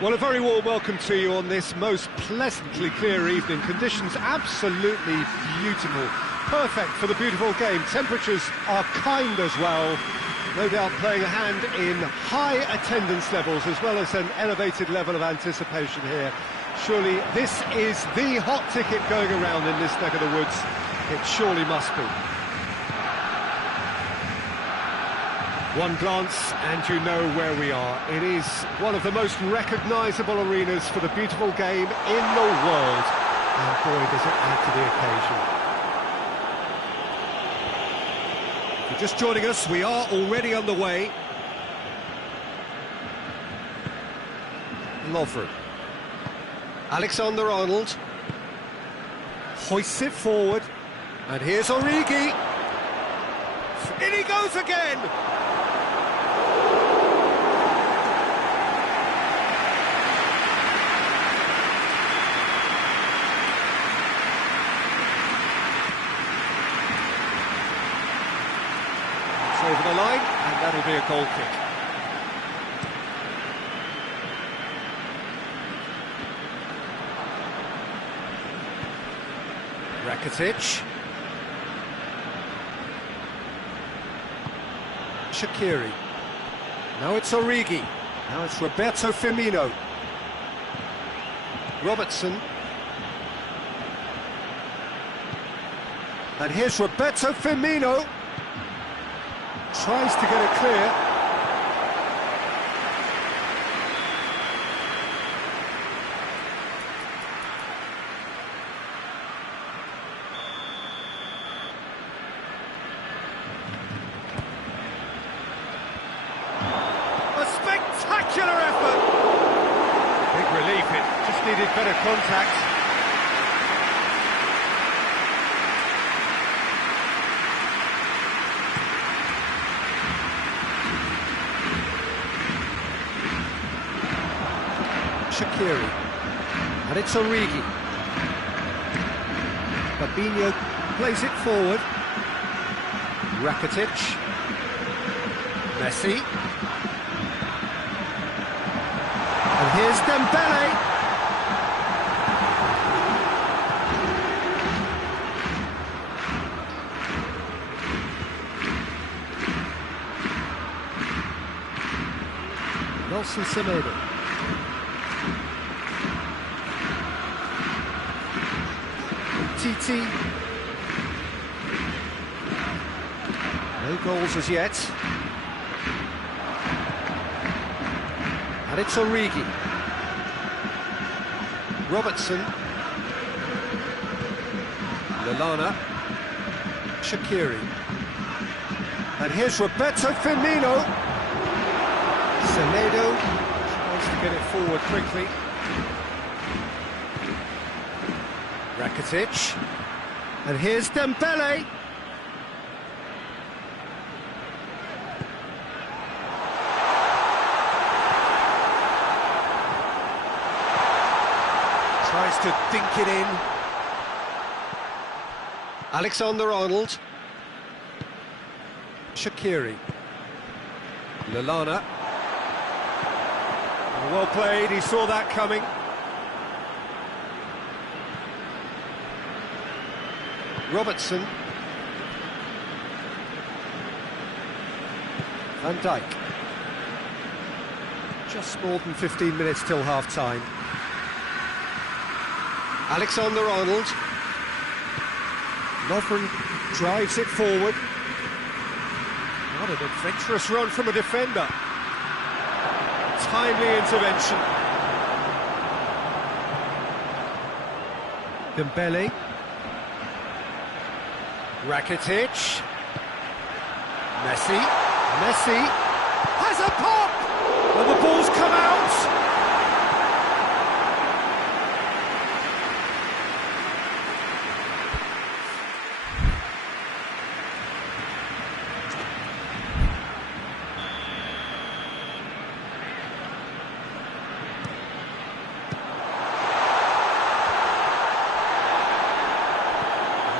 Well, a very warm welcome to you on this most pleasantly clear evening. Conditions absolutely beautiful. Perfect for the beautiful game. Temperatures are kind as well. No doubt playing a hand in high attendance levels as well as an elevated level of anticipation here. Surely this is the hot ticket going around in this neck of the woods. It surely must be. One glance and you know where we are. It is one of the most recognisable arenas for the beautiful game in the world. And boy, does it add to the occasion. If you're just joining us, we are already underway. Lovren. Alexander-Arnold. Hoists it forward. And here's Origi. In he goes again! Over the line, and that'll be a goal kick. Rakitic. Shaqiri. Now it's Origi. Now it's Roberto Firmino. Robertson. And here's Roberto Firmino. Tries to get it clear. A spectacular effort! Big relief, it just needed better contact. Shaqiri, and it's Origi. Fabinho plays it forward. Rakitic. Messi. And here's Dembele. Nelson Semedo. TT. No goals as yet. And it's Origi. Robertson. Lallana. Shaqiri. And here's Roberto Firmino. Semedo tries to get it forward quickly. Rakitic, and here's Dembele. Tries to dink it in. Alexander-Arnold. Shaqiri. Lallana. Well played, he saw that coming. Robertson. Van Dijk. Just more than 15 minutes till half-time. Alexander-Arnold. Lovren drives it forward. What an adventurous run from a defender. Timely intervention. Dembele. Rakitic. Messi. Messi has a pop! And the ball's come out!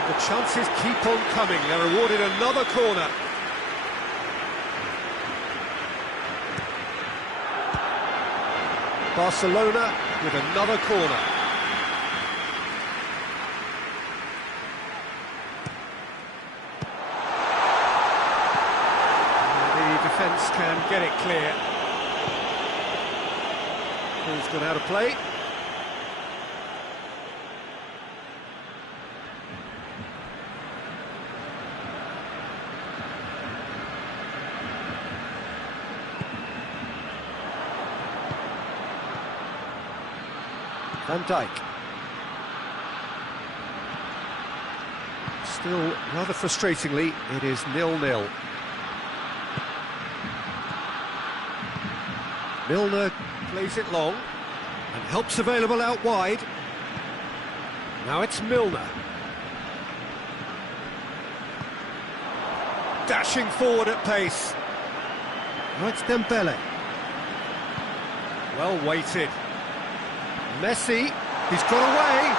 The chances keep on coming. They're awarded another corner. Barcelona with another corner. The defence can get it clear. Ball's gone out of play. Van Dijk. Still, rather frustratingly, it is 0-0. Milner plays it long and helps available out wide. Now it's Milner. Dashing forward at pace. Now it's Dembele. Well weighted. Messi, he's got away.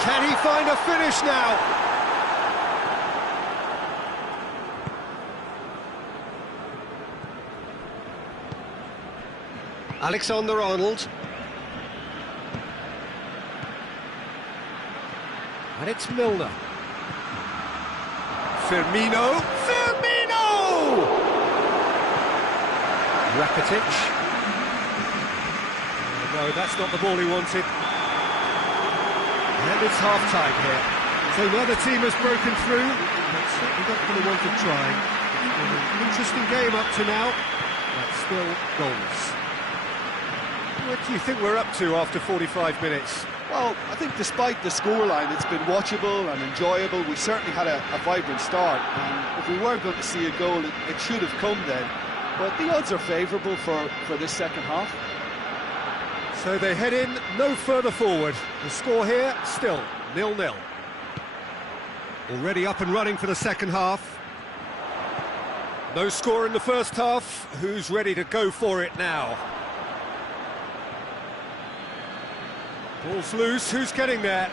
Can he find a finish now? Alexander-Arnold. And it's Milner. Firmino. Rakitic. No, that's not the ball he wanted. And it's half-time here. So neither team has broken through, but certainly not going to want to try. It's been an interesting game up to now, but still goals. What do you think we're up to after 45 minutes? Well, I think despite the scoreline, it's been watchable and enjoyable. We certainly had a vibrant start, and if we were going to see a goal, it should have come then. But the odds are favourable for this second half. So they head in no further forward. The score here, still 0-0. Already up and running for the second half. No score in the first half. Who's ready to go for it now? Ball's loose. Who's getting there?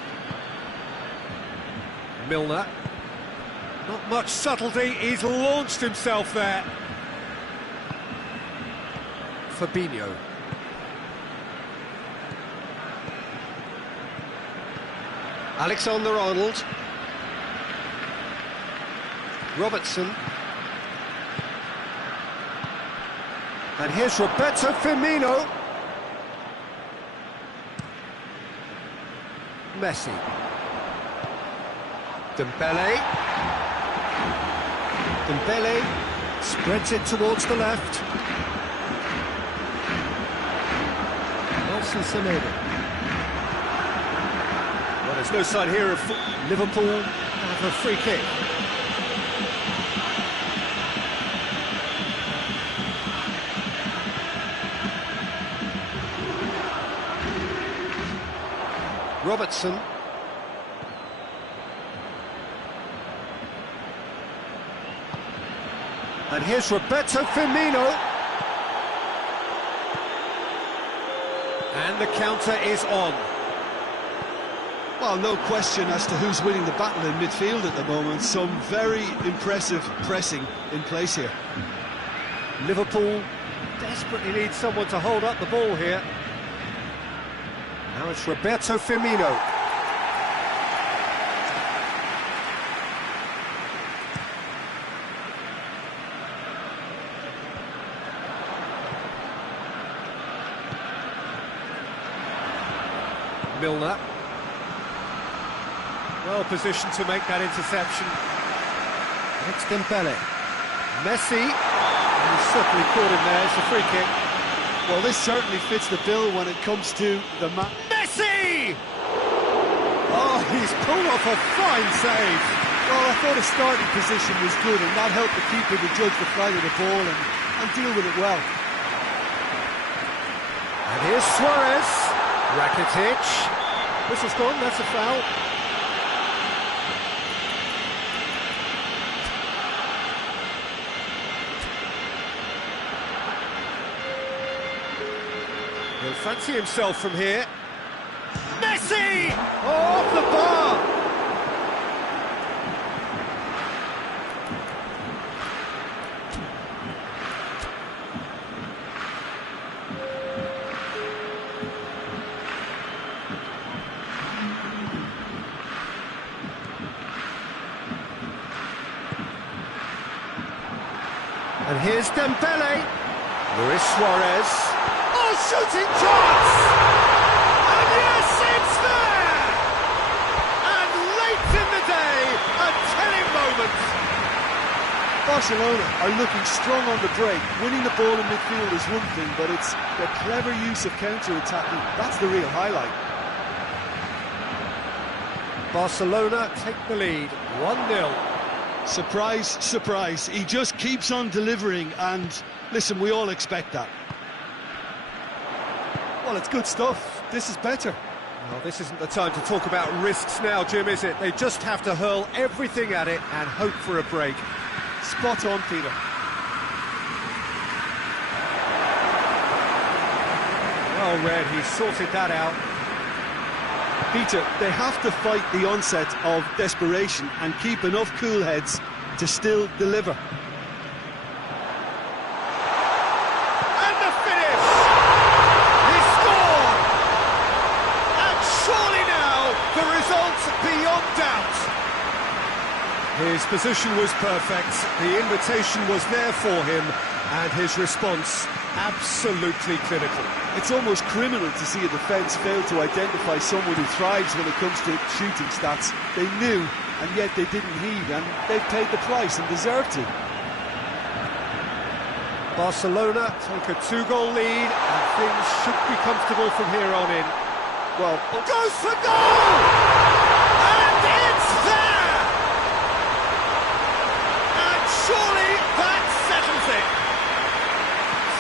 Milner. Not much subtlety. He's launched himself there. Fabinho. Alexander-Arnold. Robertson. And here's Roberto Firmino. Messi. Dembele. Dembele spreads it towards the left. Nelson Semedo. Well, there's no sign here of Liverpool have a free kick. Robertson. And here's Roberto Firmino. And the counter is on. Well, no question as to who's winning the battle in midfield at the moment. Some very impressive pressing in place here. Liverpool desperately need someone to hold up the ball here. Now it's Roberto Firmino. Milner. Well positioned to make that interception. It's Dembele. Messi. He's certainly caught him there. It's a free kick. Well, this certainly fits the bill when it comes to the Messi! Oh, he's pulled off a fine save. Well, I thought his starting position was good, and that helped the keeper to judge the flight of the ball and deal with it well. And here's Suarez. Rakitic. Whistle's gone, that's a foul. He'll fancy himself from here. Messi! Oh, off the bar! And here's Dembele. Luis Suarez. Oh, shooting chance! And yes, it's there! And late in the day, a telling moment. Barcelona are looking strong on the break. Winning the ball in midfield is one thing, but it's their clever use of counter-attacking. That's the real highlight. Barcelona take the lead, 1-0. Surprise, surprise. He just keeps on delivering, and listen, we all expect that. Well, it's good stuff. This is better. Well, this isn't the time to talk about risks now, Jim, is it? They just have to hurl everything at it and hope for a break. Spot on, Peter. Well read, he sorted that out. Peter, they have to fight the onset of desperation and keep enough cool heads to still deliver. And the finish! He scored! And surely now, the result's beyond doubt. His position was perfect, the invitation was there for him, and his response absolutely clinical. It's almost criminal to see a defence fail to identify someone who thrives when it comes to shooting stats. They knew, and yet they didn't heed, and they've paid the price and deserve to. Barcelona take a 2-goal lead, and things should be comfortable from here on in. Well, Goes for goal! And it's there! And surely that settles it.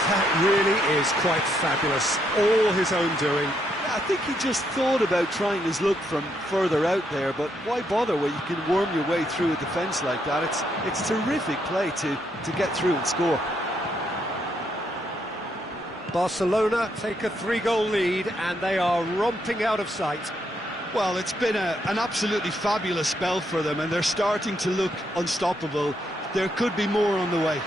That really is quite fabulous. All his own doing. I think he just thought about trying his luck from further out there, but why bother where you can worm your way through a defence like that? It's terrific play to get through and score. Barcelona take a 3-goal lead, and they are romping out of sight. Well, it's been an absolutely fabulous spell for them, and they're starting to look unstoppable. There could be more on the way.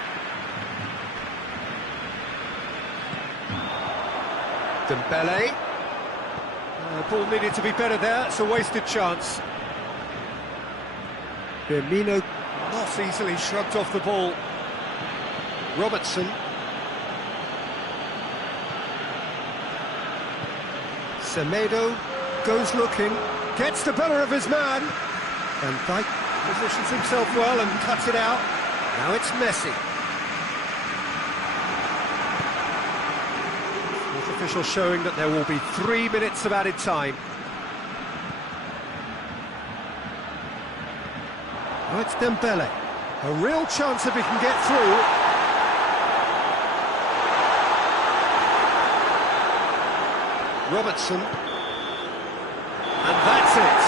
Dembele. Ball needed to be better there, it's a wasted chance. Firmino not easily shrugged off the ball. Robertson. Semedo goes looking, gets the better of his man. Van Dijk positions himself well and cuts it out. Now it's Messi. Official showing that there will be 3 minutes of added time. Now it's Dembele. A real chance if he can get through. Robertson. And that's it.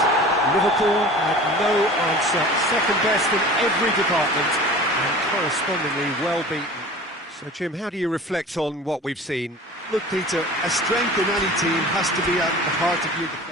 Liverpool had no answer. Second best in every department and correspondingly well beaten. So, Jim, how do you reflect on what we've seen? Look, Peter, a strength in any team has to be at the heart of your defence.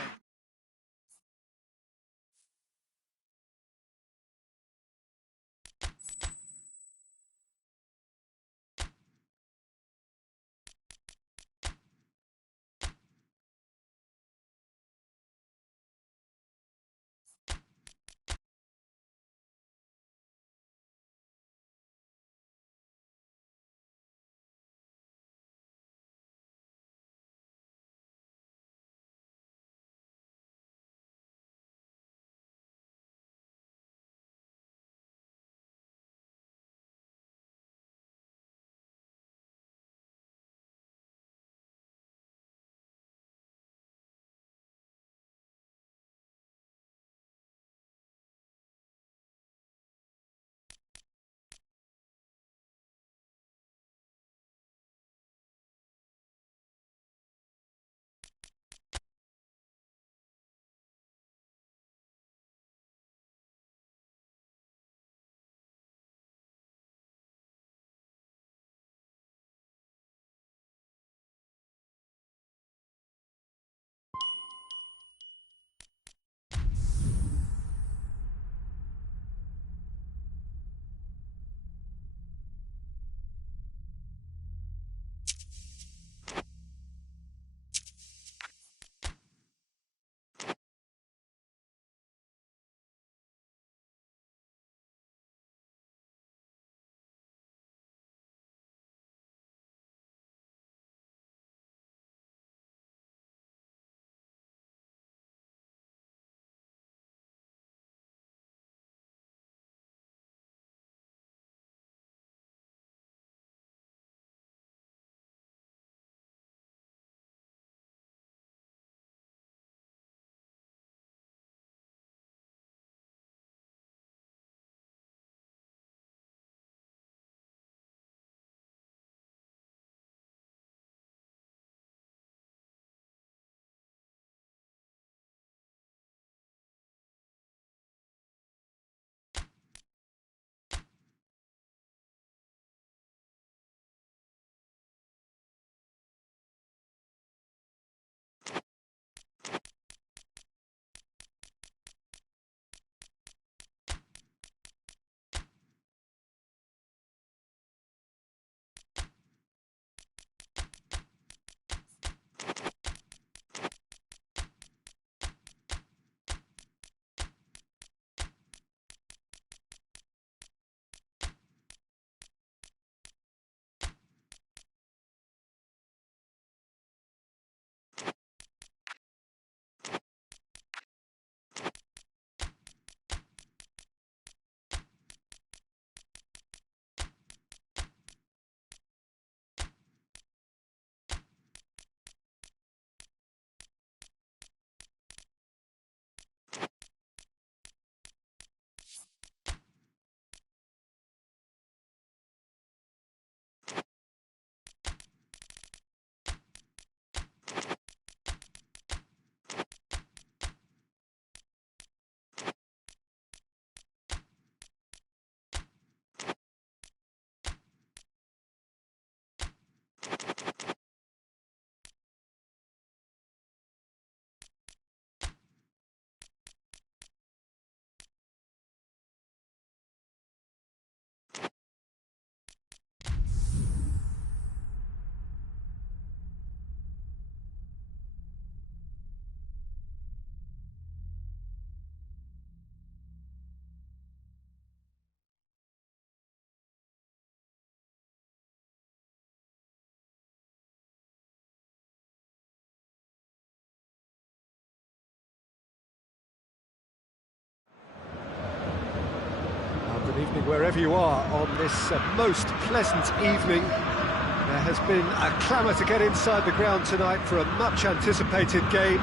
Good evening wherever you are on this most pleasant evening. There has been a clamour to get inside the ground tonight for a much-anticipated game.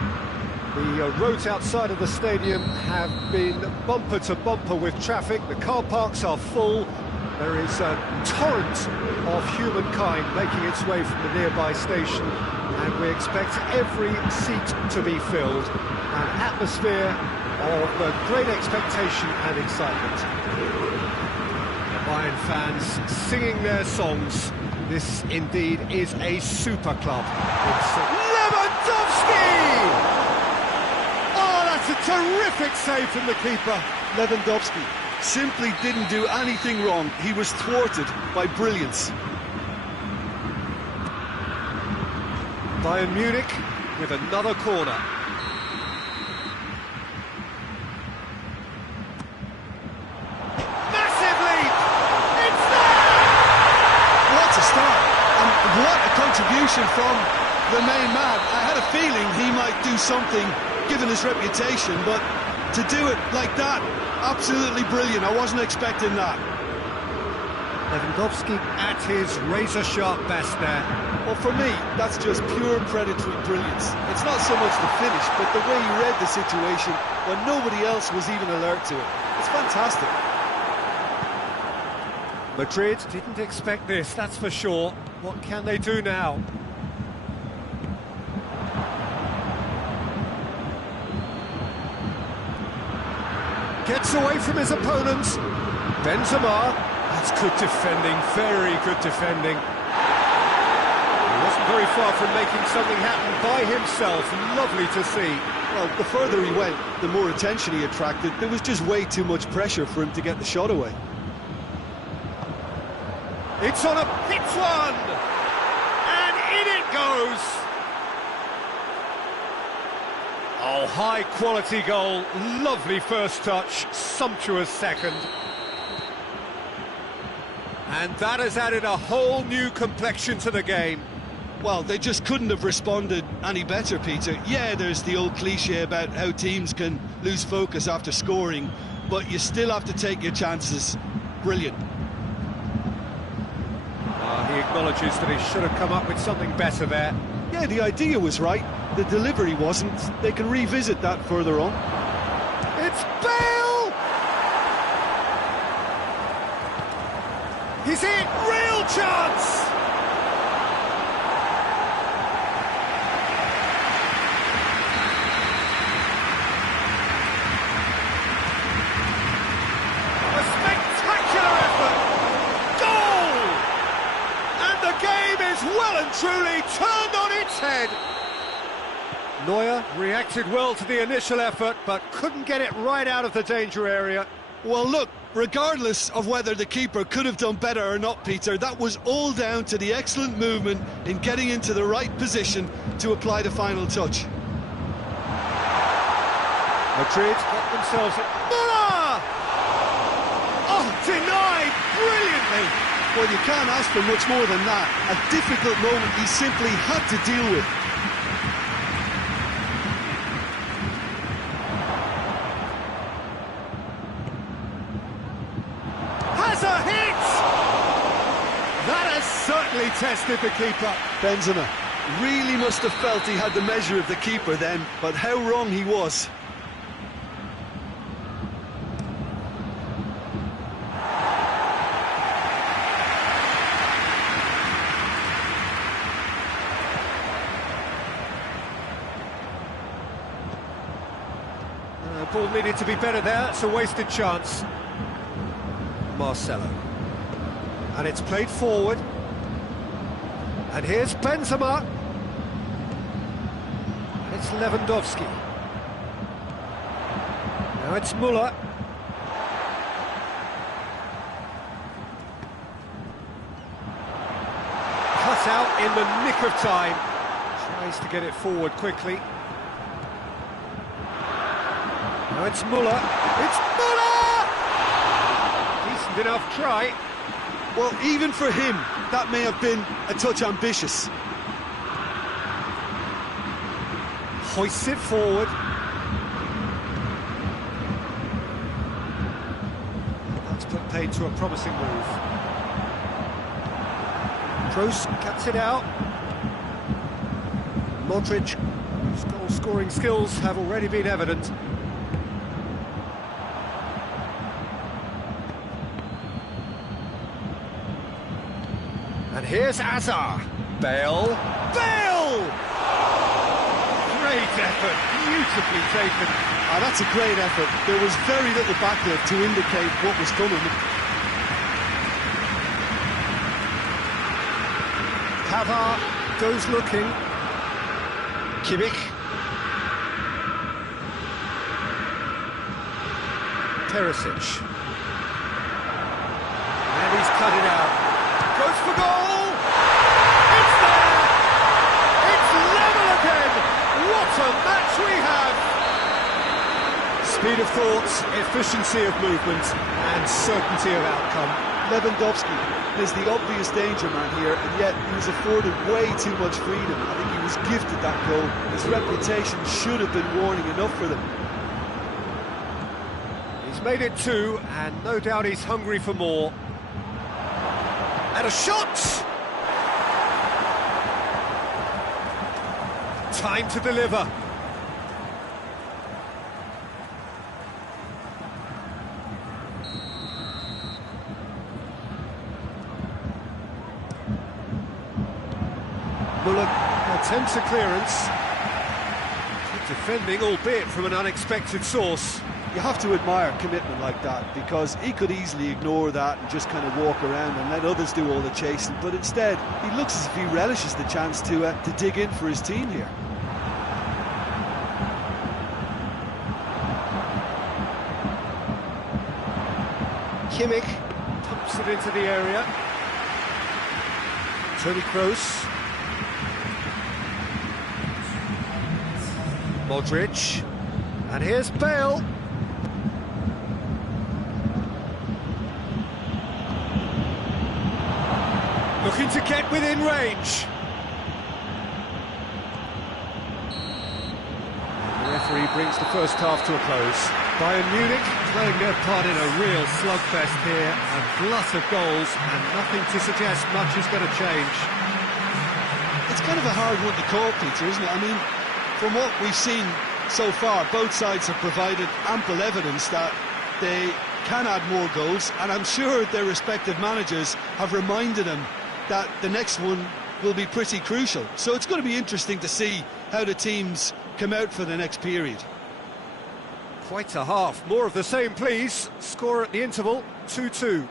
The roads outside of the stadium have been bumper to bumper with traffic. The car parks are full. There is a torrent of humankind making its way from the nearby station, and we expect every seat to be filled. An atmosphere of great expectation and excitement. The Bayern fans singing their songs. This indeed is a super club. It's Lewandowski! Oh, that's a terrific save from the keeper. Lewandowski simply didn't do anything wrong. He was thwarted by brilliance. Bayern Munich with another corner. Massive leap! It's there! What a start, and what a contribution from the main man. I had a feeling he might do something given his reputation, but to do it like that, absolutely brilliant. I wasn't expecting that. Lewandowski at his razor-sharp best there. Well, for me, that's just pure predatory brilliance. It's not so much the finish, but the way he read the situation when nobody else was even alert to it. It's fantastic. Madrid didn't expect this, that's for sure. What can they do now? Gets away from his opponents. Benzema, that's good defending, very good defending. He wasn't very far from making something happen by himself, lovely to see. Well, the further he went, the more attention he attracted. There was just way too much pressure for him to get the shot away. It's on a hit one! And in it goes! Oh, high-quality goal, lovely first touch, sumptuous second. And that has added a whole new complexion to the game. Well, they just couldn't have responded any better, Peter. Yeah, there's the old cliche about how teams can lose focus after scoring, but you still have to take your chances. Brilliant. He acknowledges that he should have come up with something better there. Yeah, the idea was right. The delivery wasn't. They can revisit that further on. It's Bale! He's in! Real chance! A spectacular effort! Goal! And the game is well and truly turned on its head. Neuer reacted well to the initial effort, but couldn't get it right out of the danger area. Well, look, regardless of whether the keeper could have done better or not, Peter, that was all down to the excellent movement in getting into the right position to apply the final touch. Madrid get themselves... Müller! Oh, denied brilliantly! Well, you can't ask for much more than that. A difficult moment he simply had to deal with. A hit! That has certainly tested the keeper. Benzema really must have felt he had the measure of the keeper then, but how wrong he was. Ball needed to be better there, it's a wasted chance. Marcelo, and it's played forward, and here's Benzema, and it's Lewandowski, now it's Müller, cut out in the nick of time, tries to get it forward quickly, now it's Müller, enough try. Well, even for him, that may have been a touch ambitious. Hoists it forward. That's put campaign to a promising move. Kroos cuts it out. Modric, whose goal-scoring skills have already been evident. And here's Azar. Bale. Bale! Great effort, beautifully taken. Ah, that's a great effort. There was very little backlift to indicate what was coming. Hazard goes looking. Kimmich. Perisic. And he's cut it out. Goes for goal! It's there! It's level again! What a match we have! Speed of thought, efficiency of movement, and certainty of outcome. Lewandowski is the obvious danger man here, and yet he was afforded way too much freedom. I think he was gifted that goal. His reputation should have been warning enough for them. He's made it 2, and no doubt he's hungry for more. And a shot! Time to deliver. Muller attempts a clearance. Good defending, albeit from an unexpected source. You have to admire commitment like that, because he could easily ignore that and just kind of walk around and let others do all the chasing, but instead he looks as if he relishes the chance to dig in for his team here. Kimmich pumps it into the area. Toni Kroos. Modric. And here's Bale. Looking to get within range. The referee brings the first half to a close. Bayern Munich playing their part in a real slugfest here. A glut of goals and nothing to suggest much is going to change. It's kind of a hard one to call, Peter, isn't it? I mean, from what we've seen so far, both sides have provided ample evidence that they can add more goals, and I'm sure their respective managers have reminded them that the next one will be pretty crucial. So it's going to be interesting to see how the teams come out for the next period. Quite a half. More of the same, please. Score at the interval, 2-2.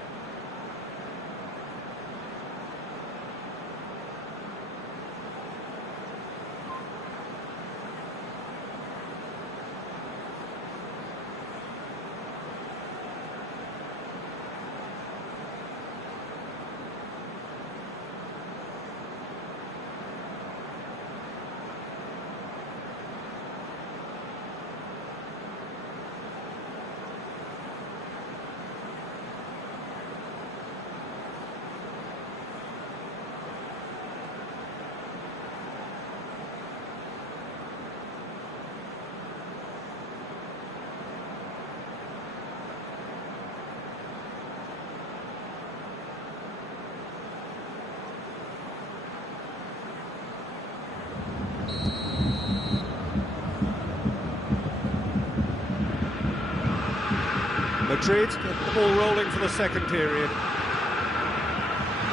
Madrid get the ball rolling for the second period.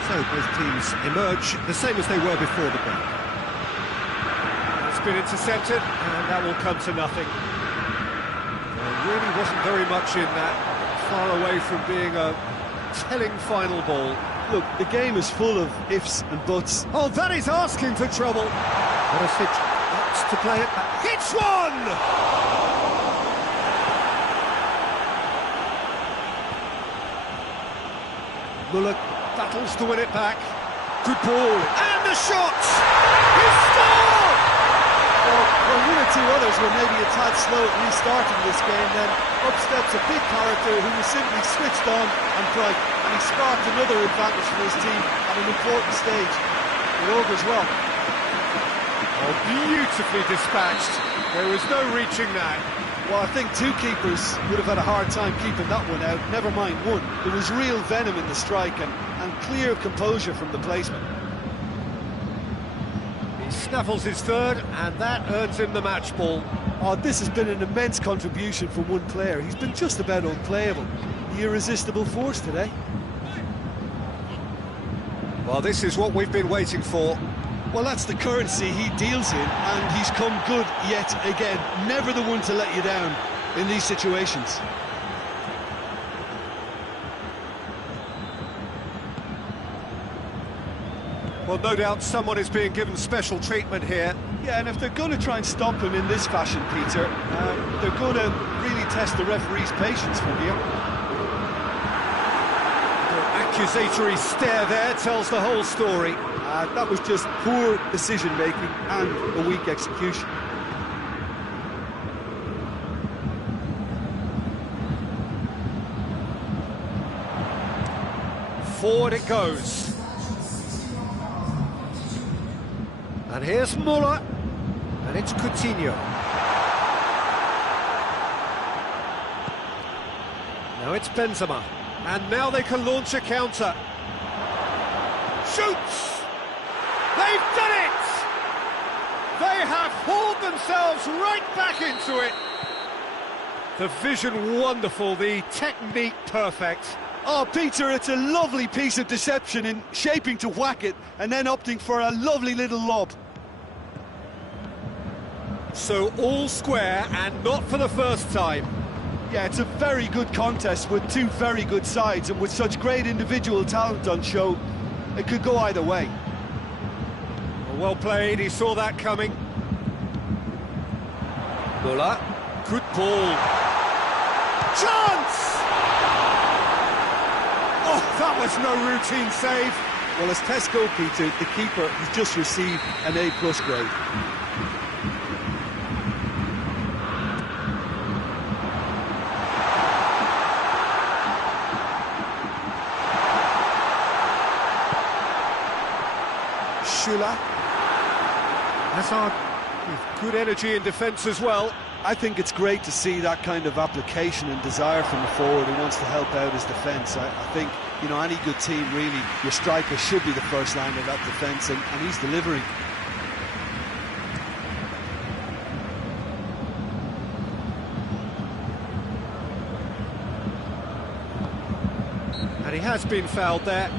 So both teams emerge the same as they were before the break. It's been intercepted, and that will come to nothing. There really wasn't very much in that, far away from being a telling final ball. Look, the game is full of ifs and buts. Oh, that is asking for trouble. Perisic opts to play it back. Hits one! Muller battles to win it back. Good ball. And the shot! He scored! Well, one or two others were maybe a tad slow at restarting this game, then up steps a big character who was simply switched on and bright, and he sparked another advantage for his team at an important stage. It augurs well. Oh, beautifully dispatched. There was no reaching that. Well, I think two keepers would have had a hard time keeping that one out, never mind one. There was real venom in the strike and clear composure from the placement. He snaffles his third, and that earns him the match ball. Oh, this has been an immense contribution from one player. He's been just about unplayable. The irresistible force today. Well, this is what we've been waiting for. Well, that's the currency he deals in, and he's come good yet again. Never the one to let you down in these situations. Well, no doubt someone is being given special treatment here. Yeah, and if they're going to try and stop him in this fashion, Peter, they're going to really test the referee's patience from here. The accusatory stare there tells the whole story. That was just poor decision-making and a weak execution. Forward it goes. And here's Muller. And it's Coutinho. Now it's Benzema. And now they can launch a counter. Shoots! They've done it! They have hauled themselves right back into it. The vision wonderful, the technique perfect. Oh, Peter, it's a lovely piece of deception in shaping to whack it and then opting for a lovely little lob. So all square and not for the first time. Yeah, it's a very good contest with two very good sides, and with such great individual talent on show, it could go either way. Well played, he saw that coming. Muller, good ball. Chance! Oh, that was no routine save. Well, as test goalkeeper, the keeper has just received an A+ grade. Hazard with good energy in defence as well. I think it's great to see that kind of application and desire from a forward who wants to help out his defence. I think, you know, any good team, really, your striker should be the first line of that defence, and he's delivering. And he has been fouled there.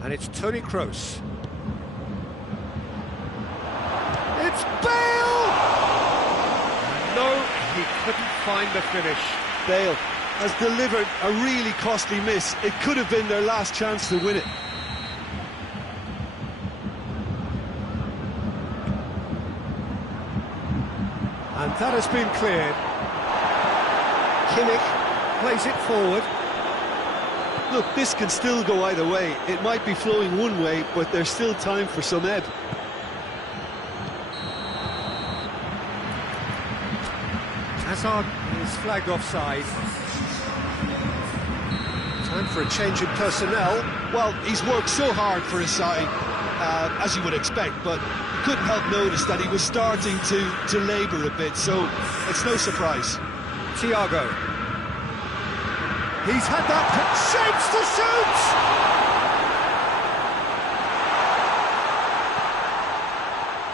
And it's Toni Kroos. It's Bale! No, he couldn't find the finish. Bale has delivered a really costly miss. It could have been their last chance to win it. And that has been cleared. Kimmich plays it forward. Look, this can still go either way. It might be flowing one way, but there's still time for some ebb. Hazard is flagged offside. Time for a change in personnel. Well, he's worked so hard for his side, as you would expect, but you couldn't help notice that he was starting to labour a bit, so it's no surprise. Thiago. He's had that shapes to shoot!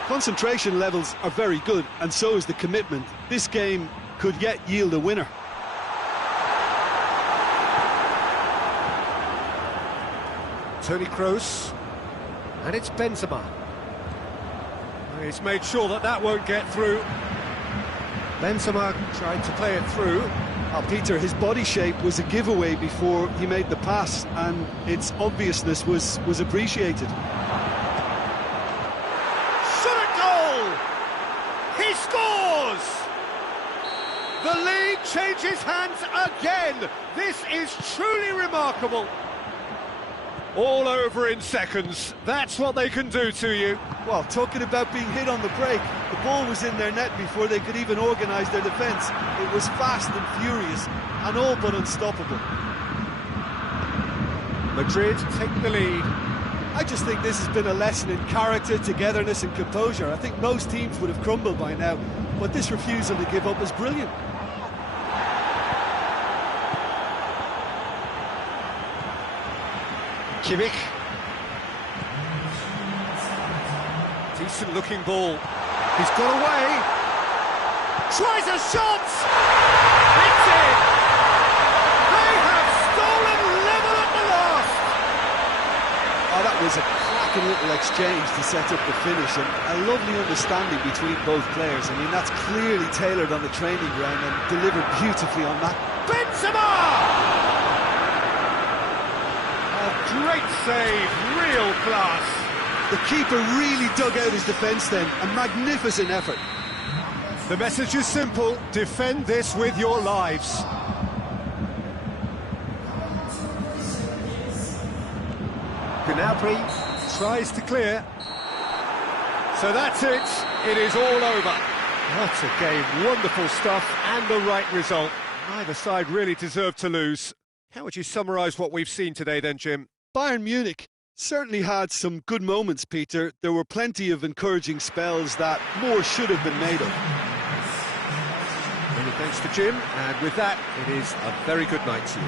Concentration levels are very good, and so is the commitment. This game could yet yield a winner. Toni Kroos, and it's Benzema. He's made sure that that won't get through. Benzema tried to play it through. Oh, Peter, his body shape was a giveaway before he made the pass, and its obviousness was appreciated. Shot at goal! He scores! The lead changes hands again. This is truly remarkable. All over in seconds. That's what they can do to you. Well, talking about being hit on the break, the ball was in their net before they could even organise their defence. It was fast and furious, and all but unstoppable. Madrid take the lead. I just think this has been a lesson in character, togetherness and composure. I think most teams would have crumbled by now, but this refusal to give up is brilliant. Kimmich. Decent looking ball. He's got away. Tries a shot! It's in! They have stolen level at the last! Oh, that was a cracking little exchange to set up the finish, and a lovely understanding between both players. I mean, that's clearly tailored on the training ground and delivered beautifully on that. Benzema! Great save, real class. The keeper really dug out his defence then, a magnificent effort. The message is simple, defend this with your lives. Gnabry tries to clear. So that's it, it is all over. What a game, wonderful stuff and the right result. Neither side really deserved to lose. How would you summarise what we've seen today then, Jim? Bayern Munich certainly had some good moments, Peter. There were plenty of encouraging spells that more should have been made of. Many thanks to Jim, and with that, it is a very good night to you.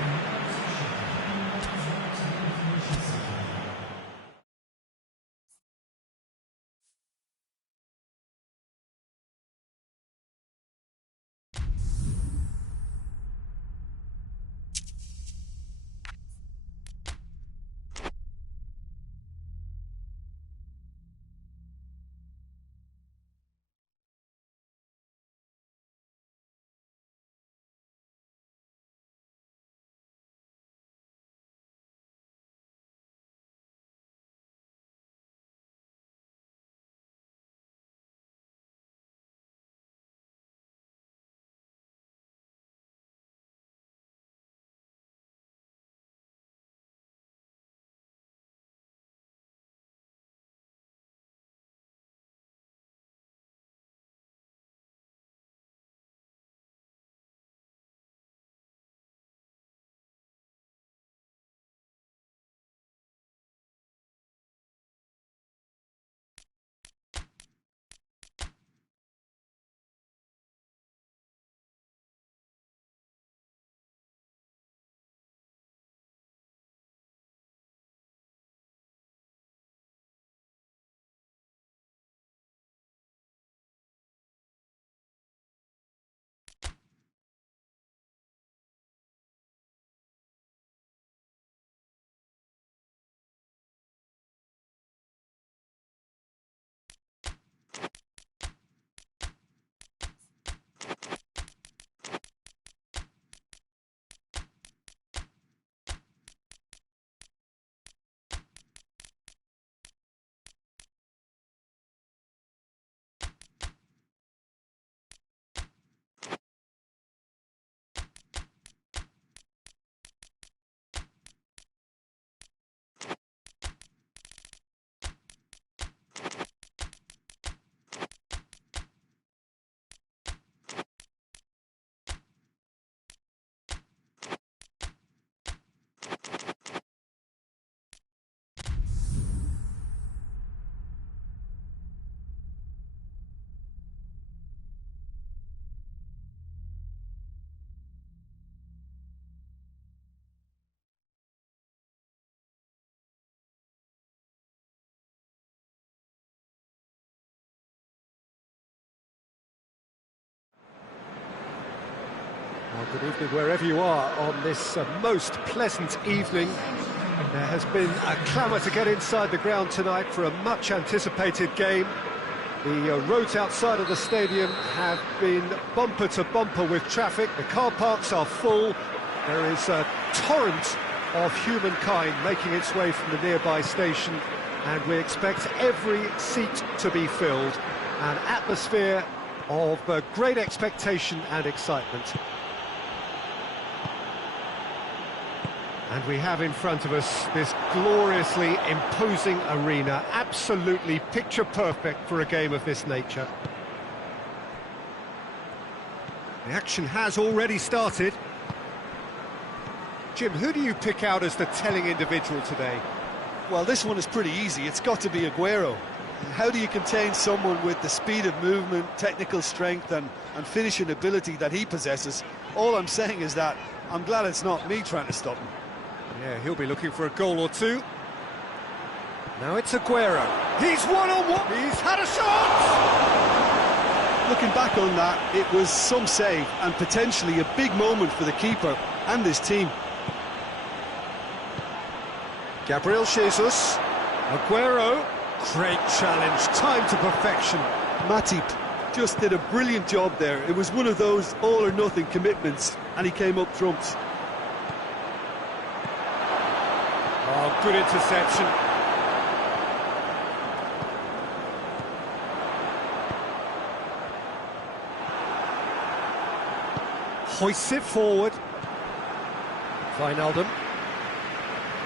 Well, good evening wherever you are on this most pleasant evening. There has been a clamour to get inside the ground tonight for a much anticipated game. The roads outside of the stadium have been bumper to bumper with traffic. The car parks are full. There is a torrent of humankind making its way from the nearby station, and we expect every seat to be filled. An atmosphere of great expectation and excitement. And we have in front of us this gloriously imposing arena, absolutely picture perfect for a game of this nature. The action has already started. Jim, who do you pick out as the telling individual today? Well, this one is pretty easy. It's got to be Aguero. How do you contain someone with the speed of movement, technical strength and finishing ability that he possesses? All I'm saying is that I'm glad it's not me trying to stop him. Yeah, he'll be looking for a goal or two. Now it's Aguero. He's one-on-one. He's had a shot! Looking back on that, it was some save and potentially a big moment for the keeper and his team. Gabriel Jesus. Aguero. Great challenge, timed to perfection. Matip just did a brilliant job there. It was one of those all-or-nothing commitments, and he came up trumps. Oh, good interception. Hoists it forward. Wijnaldum.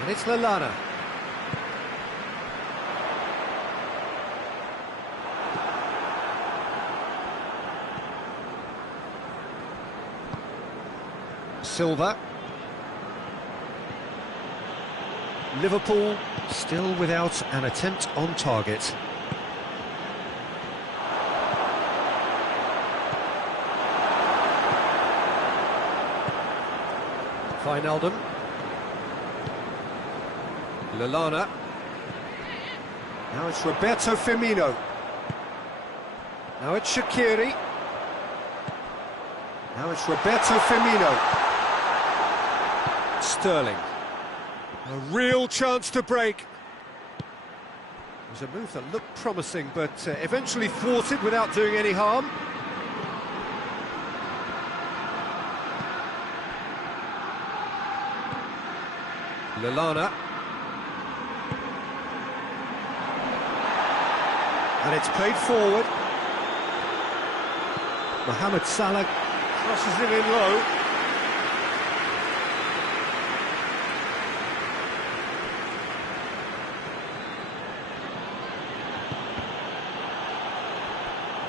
And it's Lallana. Silva. Liverpool still without an attempt on target. Wijnaldum. Lallana. Now it's Roberto Firmino. Now it's Shaqiri. Now it's Roberto Firmino. Sterling. A real chance to break. It was a move that looked promising, but eventually thwarted without doing any harm. Lallana. And it's played forward. Mohamed Salah crosses it in low.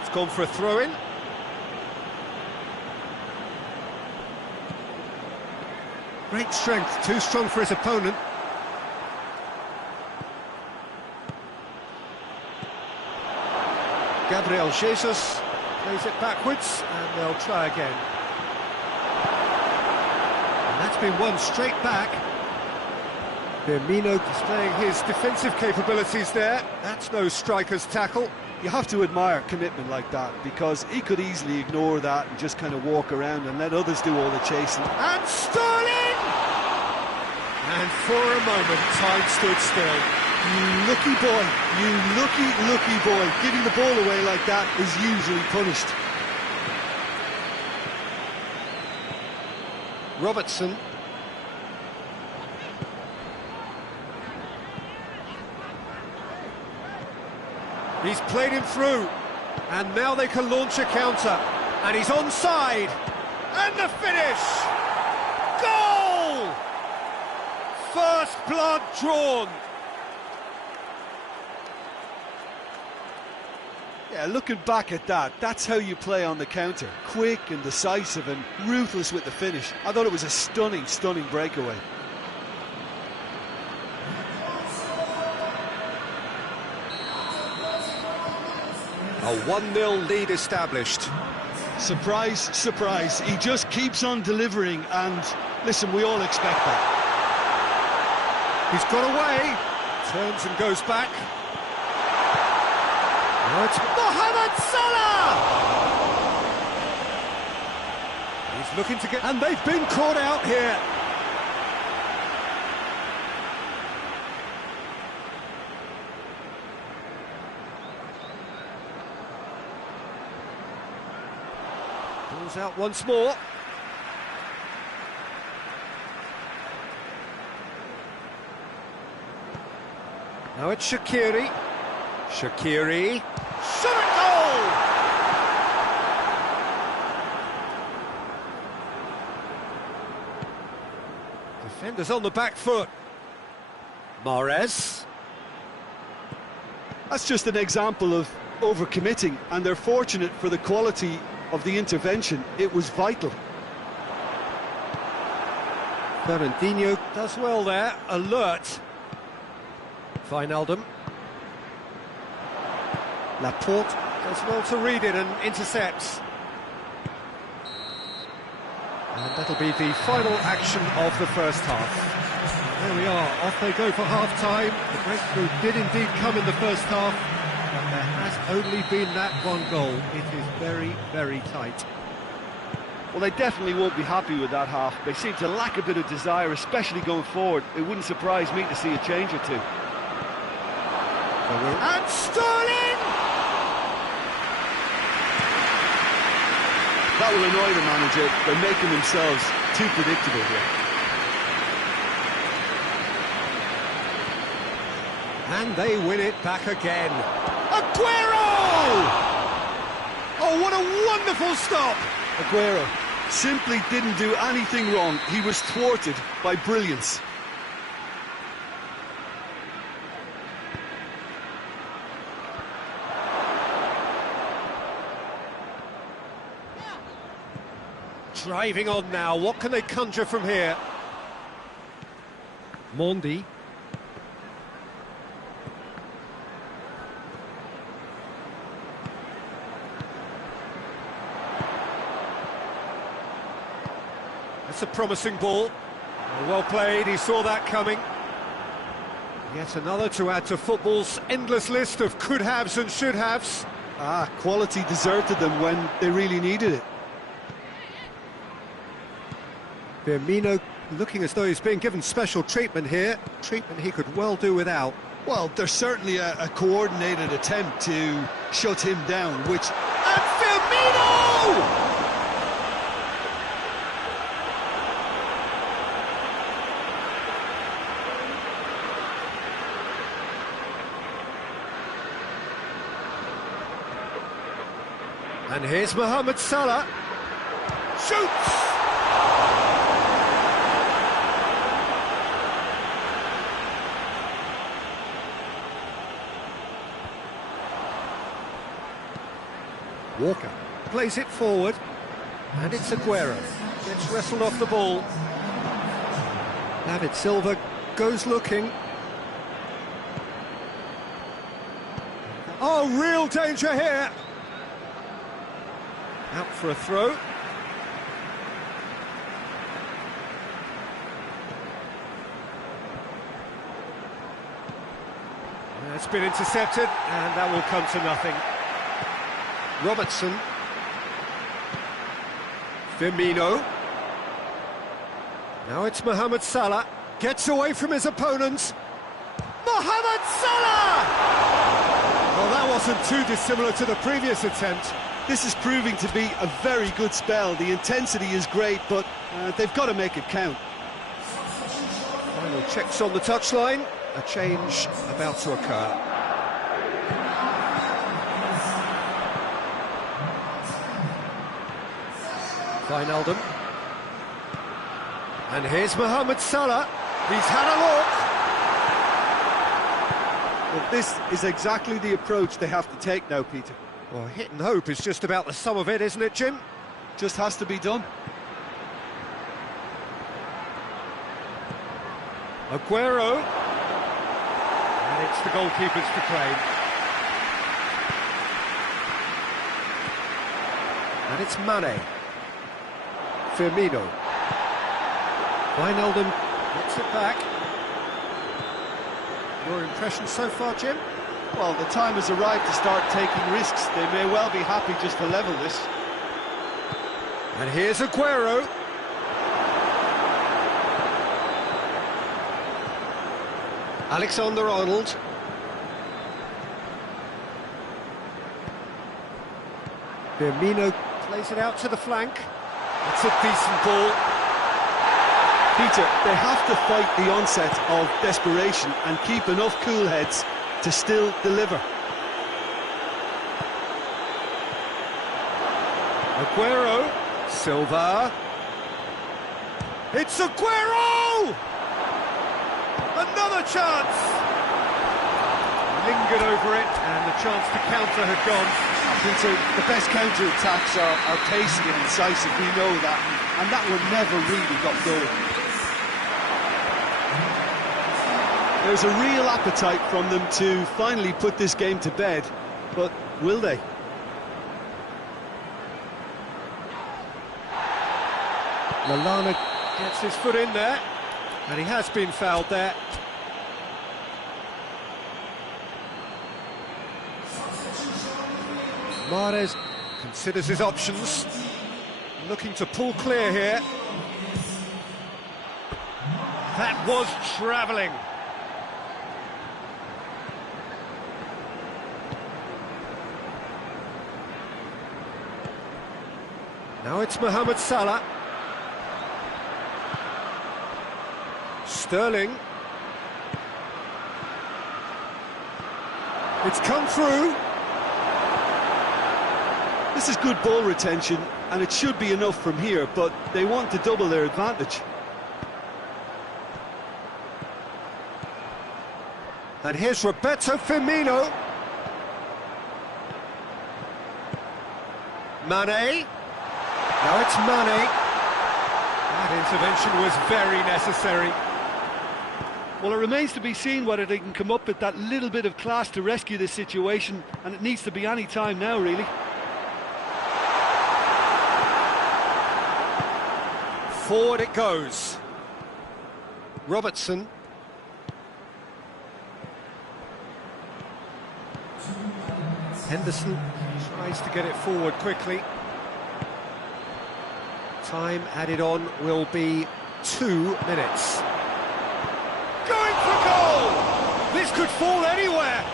It's gone for a throw-in. Great strength, too strong for his opponent. Gabriel Jesus plays it backwards, and they'll try again. And that's been won straight back. Firmino displaying his defensive capabilities there. That's no striker's tackle. You have to admire commitment like that, because he could easily ignore that and just kind of walk around and let others do all the chasing. And Sterling! And for a moment, time stood still. You lucky boy, you lucky boy. Giving the ball away like that is usually punished. Robertson. He's played him through, and now they can launch a counter. And he's onside, and the finish! Goal! First blood drawn. Yeah, looking back at that, that's how you play on the counter. Quick and decisive and ruthless with the finish. I thought it was a stunning, stunning breakaway. A 1-0 lead established. Surprise, surprise. He just keeps on delivering, and listen, we all expect that. He's got away, turns and goes back. Now it's Mohamed Salah! He's looking to get... And they've been caught out here. Ball's out once more. Now it's Shaqiri. Shaqiri. Shot at goal! Defenders on the back foot. Mahrez. That's just an example of overcommitting, and they're fortunate for the quality of the intervention. It was vital. Fernandinho does well there, alert. Wijnaldum. Laporte does well to read it and intercepts. And that'll be the final action of the first half. There we are, off they go for half-time. The breakthrough did indeed come in the first half, but there has only been that one goal. It is very, very tight. Well, they definitely won't be happy with that half. They seem to lack a bit of desire, especially going forward. It wouldn't surprise me to see a change or two. And Sterling! That will annoy the manager. They're making themselves too predictable here. And they win it back again. Aguero! Oh, what a wonderful stop! Aguero simply didn't do anything wrong. He was thwarted by brilliance. Driving on now, what can they conjure from here? Mondi. That's a promising ball. Well played, he saw that coming. Yet another to add to football's endless list of could-haves and should-haves. Quality deserted them when they really needed it. Firmino looking as though he's being given special treatment here. Treatment he could well do without. Well, there's certainly a coordinated attempt to shut him down, which... And Firmino! And here's Mohamed Salah. Shoots! Walker plays it forward, and it's Aguero. Gets wrestled off the ball. David Silva goes looking. Oh, real danger here. Out for a throw. It's been intercepted, and that will come to nothing. Robertson. Firmino. Now it's Mohamed Salah. Gets away from his opponents. Mohamed Salah! Well, that wasn't too dissimilar to the previous attempt. This is proving to be a very good spell. The intensity is great, but they've got to make it count. Final checks on the touchline. A change about to occur. Wijnaldum. And here's Mohamed Salah. He's had a look. Well, this is exactly the approach they have to take now, Peter. Well, hit and hope is just about the sum of it, isn't it, Jim? Just has to be done. Aguero. And it's the goalkeepers to claim. And it's Mane. Firmino. Wijnaldum gets it back. Your impression so far, Jim? Well, the time has arrived to start taking risks. They may well be happy just to level this. And here's Aguero. Alexander-Arnold. Firmino plays it out to the flank. It's a decent ball. Peter, they have to fight the onset of desperation and keep enough cool heads to still deliver. Aguero. Silva. It's Aguero! Another chance! Lingered over it, and the chance to counter had gone. Peter, the best counter-attacks are pacey and incisive, we know that, and that one never really got going. There's a real appetite from them to finally put this game to bed, but will they? Lallana gets his foot in there, and he has been fouled there. Mahrez considers his options, looking to pull clear here. That was travelling. Now it's Mohamed Salah. Sterling. It's come through. This is good ball retention, and it should be enough from here, but they want to double their advantage. And here's Roberto Firmino. Mane. Now it's Mane. That intervention was very necessary. Well, it remains to be seen whether they can come up with that little bit of class to rescue this situation, and it needs to be any time now, really. Forward it goes. Robertson. Henderson tries to get it forward quickly. Time added on will be 2 minutes. Going for goal! This could fall anywhere!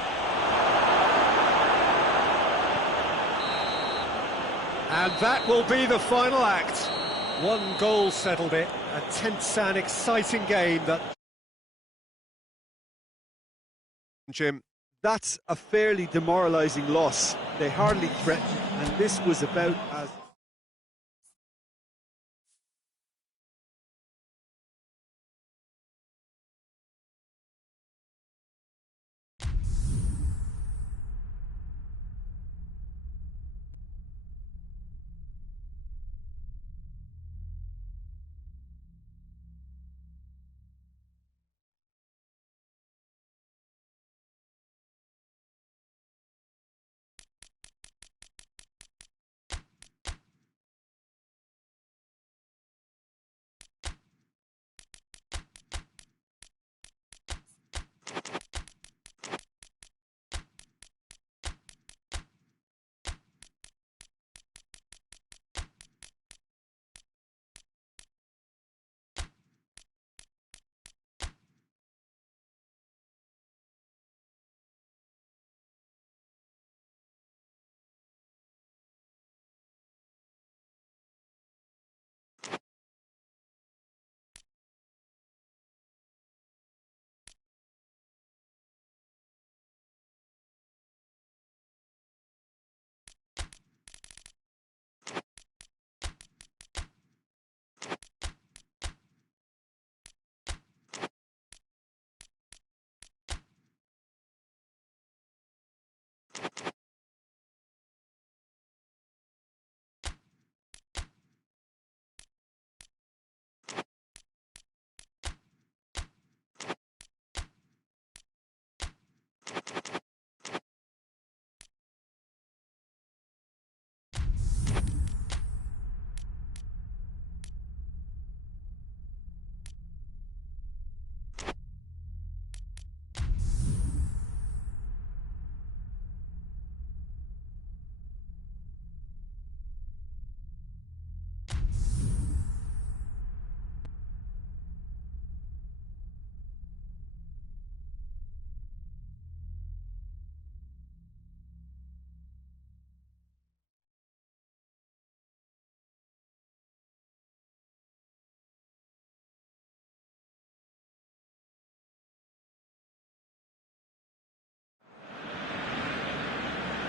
And that will be the final act. One goal settled it. A tense and exciting game that... Jim. That's a fairly demoralising loss. They hardly threatened, and this was about as...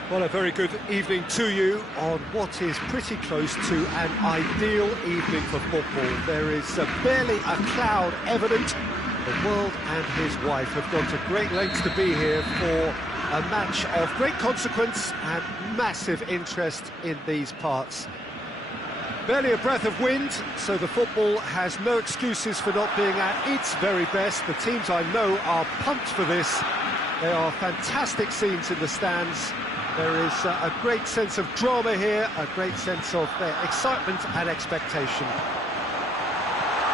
Well, a very good evening to you on what is pretty close to an ideal evening for football. There is barely a cloud evident. The world and his wife have gone to great lengths to be here for a match of great consequence and massive interest in these parts. Barely a breath of wind, so the football has no excuses for not being at its very best. The teams I know are pumped for this. There are fantastic scenes in the stands. There is a great sense of drama here, a great sense of excitement and expectation.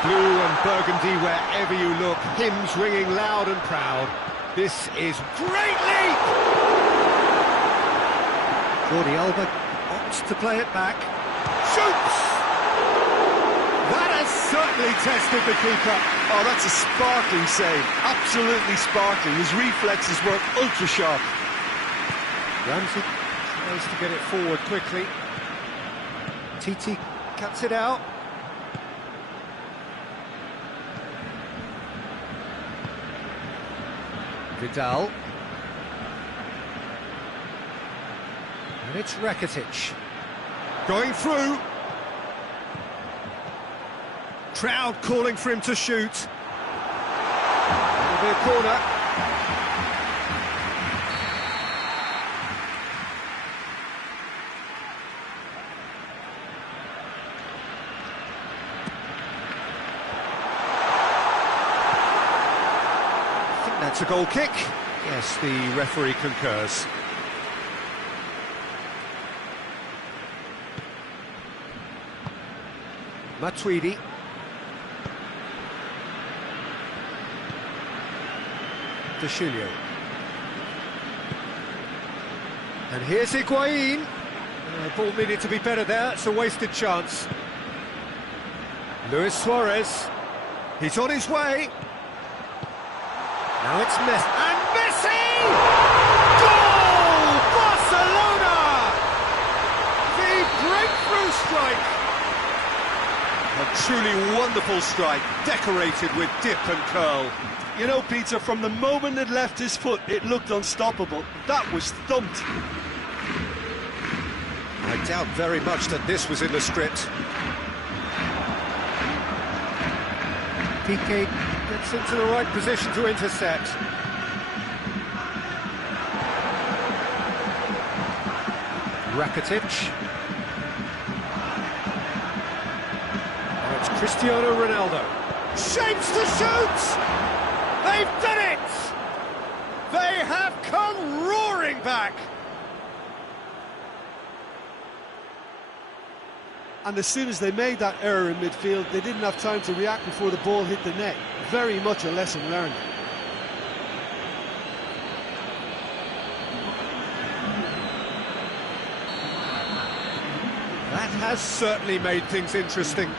Blue and burgundy wherever you look, hymns ringing loud and proud. This is great leap! Jordi Alba opts to play it back. Shoots! That has certainly tested the keeper. Oh, that's a sparkling save. Absolutely sparkling. His reflexes work ultra sharp. Ramsey tries to get it forward quickly. Titi cuts it out. Vidal. And it's Rakitic. Going through. Crowd calling for him to shoot. It'll be a corner. I think that's a goal kick. Yes, the referee concurs. Matuidi. Chilio. And here's Higuain. Ball needed to be better there, it's a wasted chance. Luis Suarez. He's on his way. Now it's Messi. And Messi! Goal! Barcelona! The breakthrough strike! A truly wonderful strike, decorated with dip and curl. You know, Peter, from the moment it left his foot, it looked unstoppable. That was thumped. I doubt very much that this was in the script. Piqué gets into the right position to intercept. Rakitic. Now it's Cristiano Ronaldo. Shapes to shoot! They've done it! They have come roaring back! And as soon as they made that error in midfield, they didn't have time to react before the ball hit the net. Very much a lesson learned. That has certainly made things interesting.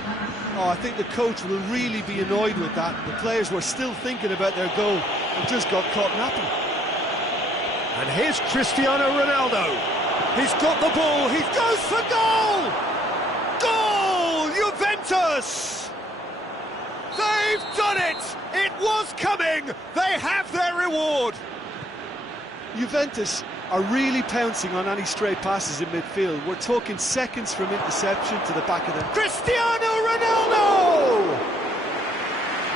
Oh, I think the coach will really be annoyed with that. The players were still thinking about their goal and just got caught napping. And here's Cristiano Ronaldo. He's got the ball, he goes for goal! Goal! Juventus! They've done it! It was coming! They have their reward! Juventus are really pouncing on any stray passes in midfield. We're talking seconds from interception to the back of the... Cristiano Ronaldo!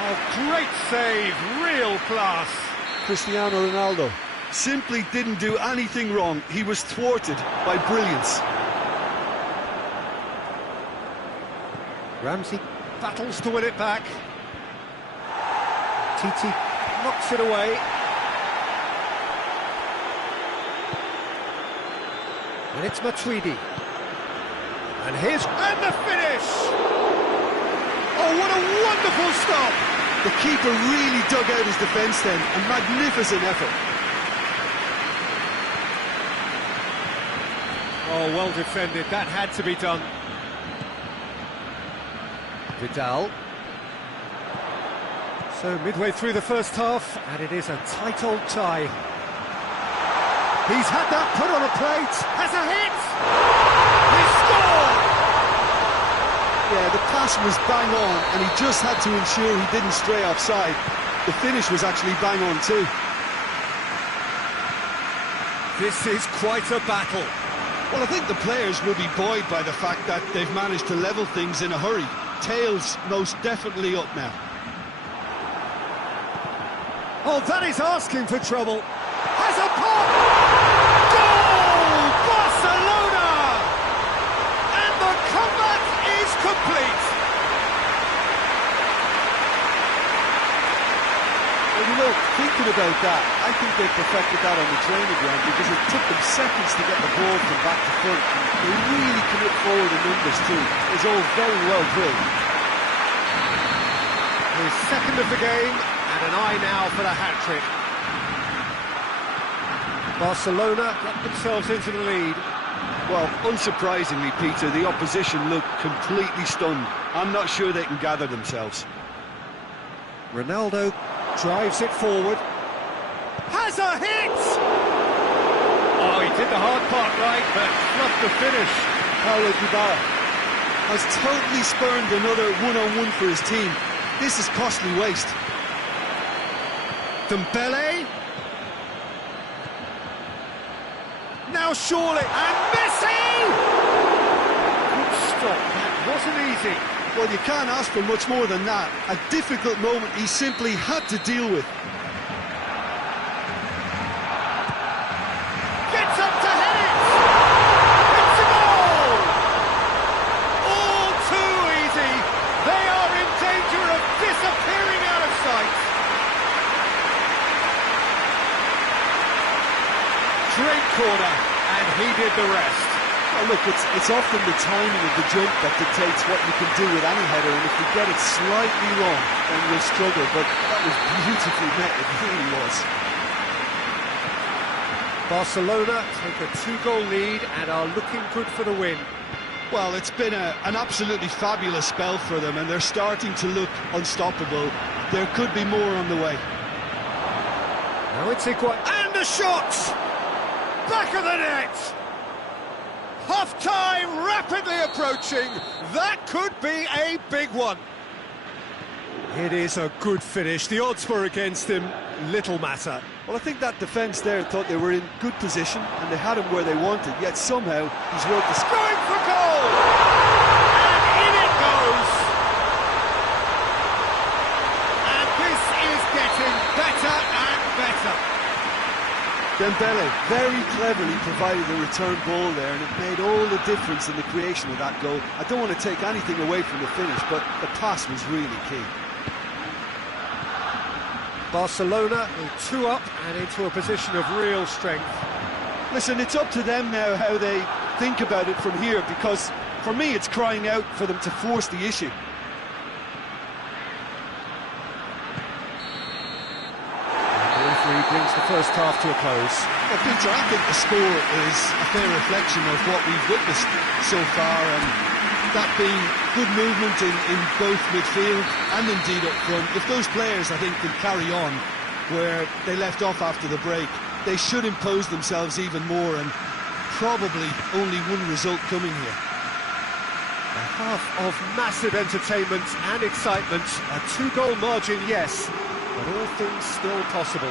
A great save, real class. Cristiano Ronaldo simply didn't do anything wrong. He was thwarted by brilliance. Ramsey battles to win it back. Titi knocks it away. And it's Matuidi. And here's... And the finish! Oh, what a wonderful stop! The keeper really dug out his defence then. A magnificent effort. Oh, well defended. That had to be done. Vidal. So midway through the first half, and it is a tight old tie. He's had that put on a plate, has a hit! He scored! Yeah, the pass was bang on, and he just had to ensure he didn't stray offside. The finish was actually bang on too. This is quite a battle. Well, I think the players will be buoyed by the fact that they've managed to level things in a hurry. Tails most definitely up now. Oh, that is asking for trouble. Has a pop! Goal! Barcelona! And the comeback is complete. Well, you know, thinking about that, I think they perfected that on the training ground because it took them seconds to get the ball from back to front. They really commit forward in numbers too. It's all very well drilled. His second of the game, and an eye now for the hat-trick. Barcelona got themselves into the lead. Well, unsurprisingly, Peter, the opposition looked completely stunned. I'm not sure they can gather themselves. Ronaldo drives it forward. Has a hit! Oh, he did the hard part right, but fluffed the finish. Paulo Dybala has totally spurned another one-on-one for his team. This is costly waste. Dembele. Now surely, and Messi! Good stop, that wasn't easy. Well, you can't ask for much more than that. A difficult moment he simply had to deal with. Gets up to head it! It's a goal! All too easy. They are in danger of disappearing out of sight. Straight corner, and he did the rest. Well, look, it's often the timing of the jump that dictates what you can do with any header, and if you get it slightly wrong, then you'll struggle, but that was beautifully met, it really was. Barcelona take a 2-goal lead and are looking good for the win. Well, it's been an absolutely fabulous spell for them, and they're starting to look unstoppable. There could be more on the way. Now it's Higuain, and the shot! Back of the net! Half-time rapidly approaching. That could be a big one. It is a good finish. The odds were against him. Little matter. Well, I think that defence there thought they were in good position, and they had him where they wanted, yet somehow he's worked the... Going for goal! And in it goes! And this is getting better and better. Dembele very cleverly provided the return ball there, and it made all the difference in the creation of that goal. I don't want to take anything away from the finish, but the pass was really key. Barcelona are 2 up and into a position of real strength. Listen, it's up to them now how they think about it from here, because for me it's crying out for them to force the issue. He brings the first half to a close. Well, Peter, I think the score is a fair reflection of what we've witnessed so far, and that being good movement in both midfield and indeed up front. If those players, I think, can carry on where they left off after the break, they should impose themselves even more, and probably only one result coming here. A half of massive entertainment and excitement. A 2-goal margin, yes, but all things still possible.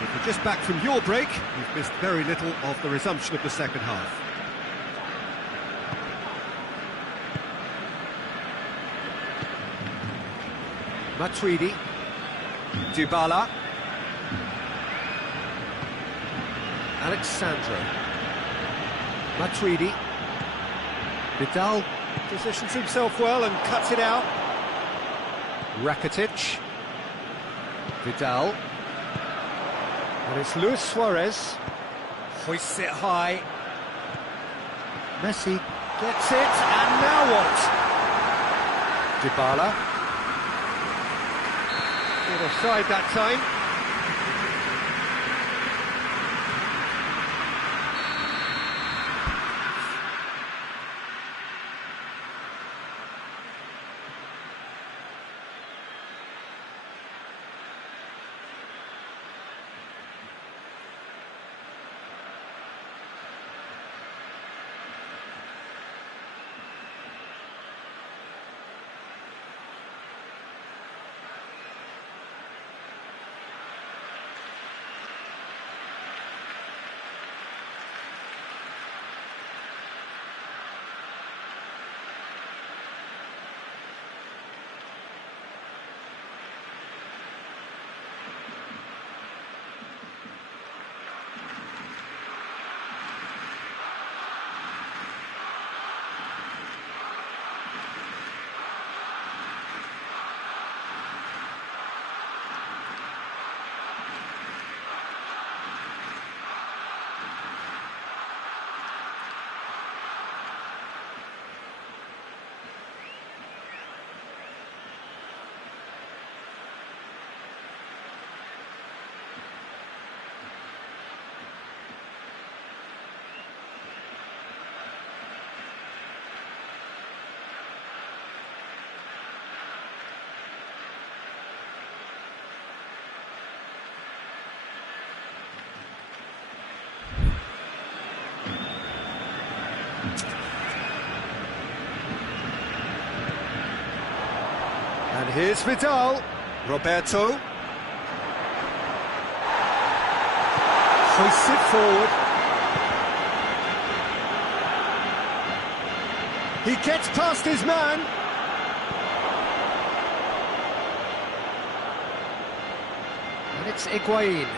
If you're just back from your break, you've missed very little of the resumption of the second half. Matuidi, Dybala, Alexandro, Matuidi, Vidal positions himself well and cuts it out. Rakitic, Vidal, and it's Luis Suarez, hoists it high. Messi gets it, and now what? Dybala. Bit offside that time. Here's Vidal. Roberto. Hoists it forward. He gets past his man. And it's Higuain.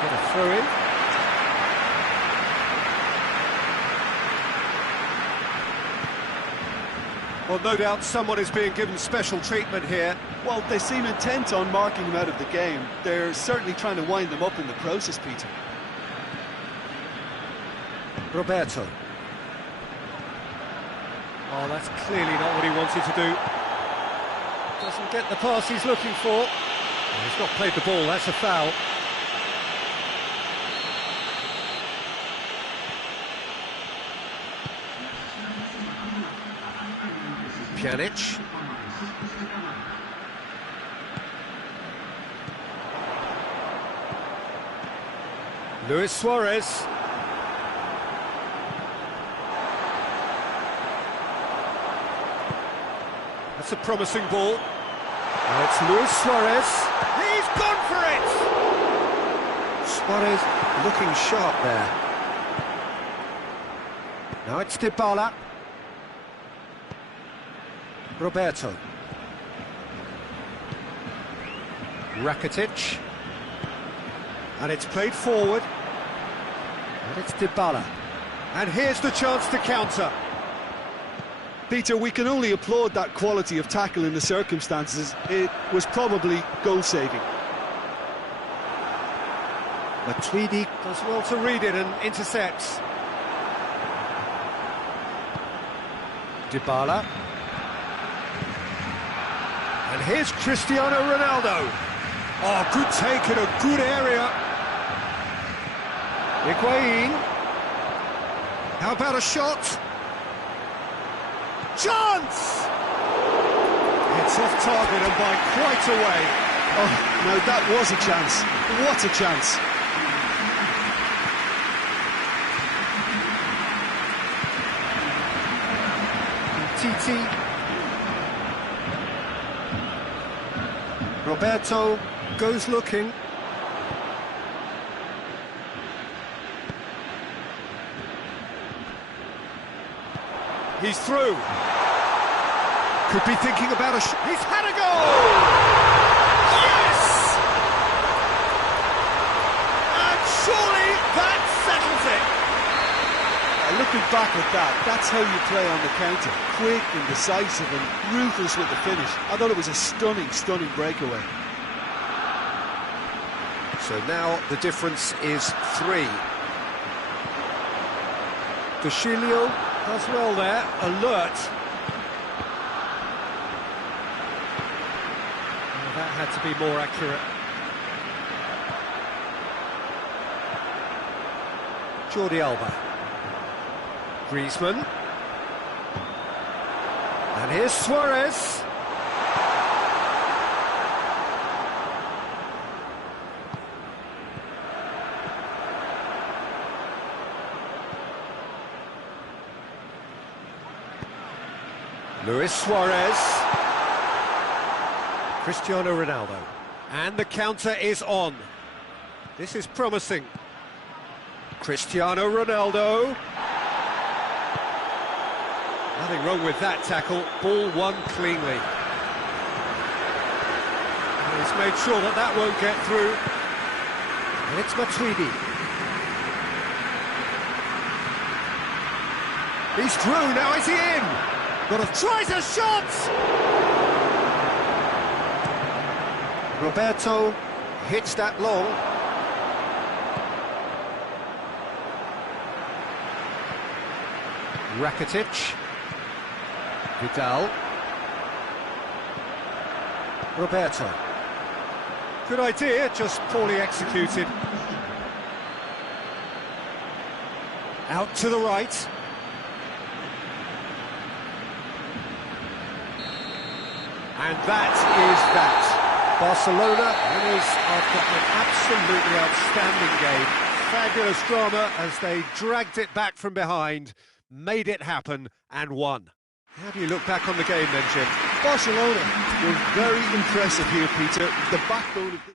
Get a throw in. Well, no doubt someone is being given special treatment here. Well, they seem intent on marking him out of the game. They're certainly trying to wind them up in the process, Peter. Roberto. Oh, that's clearly not what he wanted to do. Doesn't get the pass he's looking for. He's not played the ball, that's a foul. Pjanic. Luis Suarez. That's a promising ball. Now it's Luis Suarez. He's gone for it! Suarez looking sharp there. Now it's Dybala. Roberto. Rakitic. And it's played forward. And it's Dybala. And here's the chance to counter. Peter, we can only applaud that quality of tackle in the circumstances. It was probably goal-saving. Matuidi does well to read it and intercepts. Dybala. And here's Cristiano Ronaldo. Oh, good take in a good area. Higuain. How about a shot? Chance! It's off target and by quite a way. Oh, no, that was a chance. What a chance. Titi. Roberto goes looking. He's through. Could be thinking about a shot. He's had a goal! Yes! And surely that settles it. Looking back at that, that's how you play on the counter. Quick and decisive and ruthless with the finish. I thought it was a stunning, stunning breakaway. So now the difference is 3. Dushilio does well there, alert. Oh, that had to be more accurate. Jordi Alba. Griezmann. And here's Suarez. Luis Suarez. Cristiano Ronaldo. And the counter is on. This is promising. Cristiano Ronaldo. Nothing wrong with that tackle. Ball won cleanly. And he's made sure that that won't get through. And it's Matuidi. He's through, now is he in? Tries a shot! Roberto hits that long. Rakitic. Vidal. Roberto. Good idea, just poorly executed. Out to the right. And that is that. Barcelona winners after an absolutely outstanding game. Fabulous drama as they dragged it back from behind, made it happen and won. How do you look back on the game then, Jim? Barcelona were very impressive here, Peter. The backbone of the...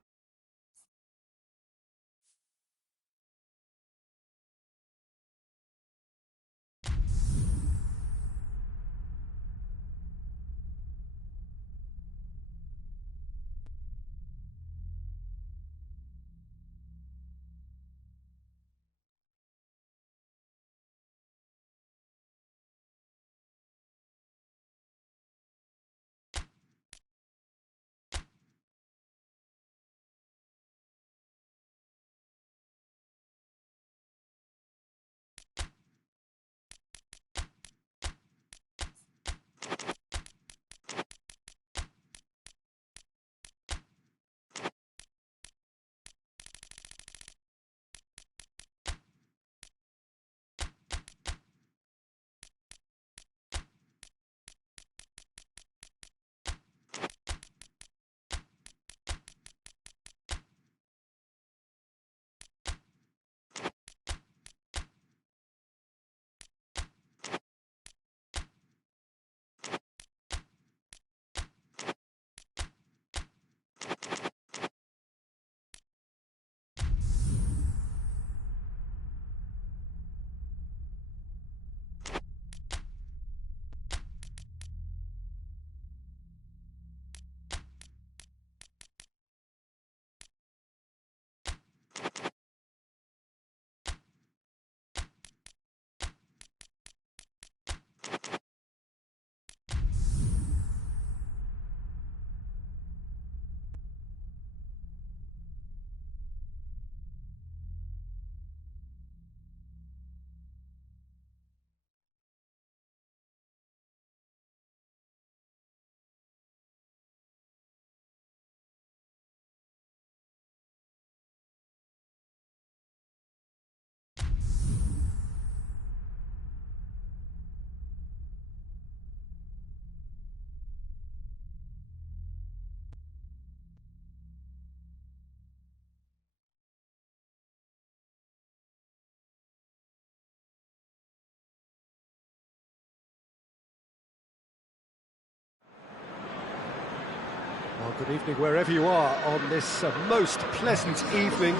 Well, good evening wherever you are on this most pleasant evening.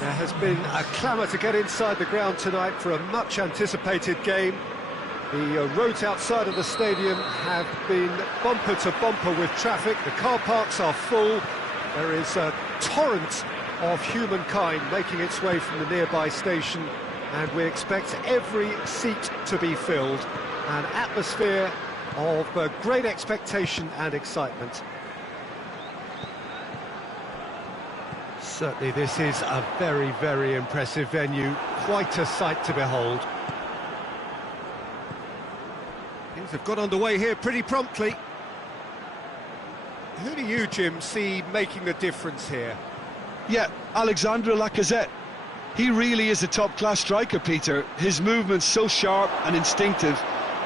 There has been a clamour to get inside the ground tonight for a much-anticipated game. The roads outside of the stadium have been bumper to bumper with traffic. The car parks are full. There is a torrent of humankind making its way from the nearby station, and we expect every seat to be filled. An atmosphere of great expectation and excitement. Certainly this is a very, very impressive venue, quite a sight to behold. Things have got underway here pretty promptly. Who do you, Jim, see making the difference here? Yeah, Alexandre Lacazette. He really is a top-class striker, Peter. His movement's so sharp and instinctive,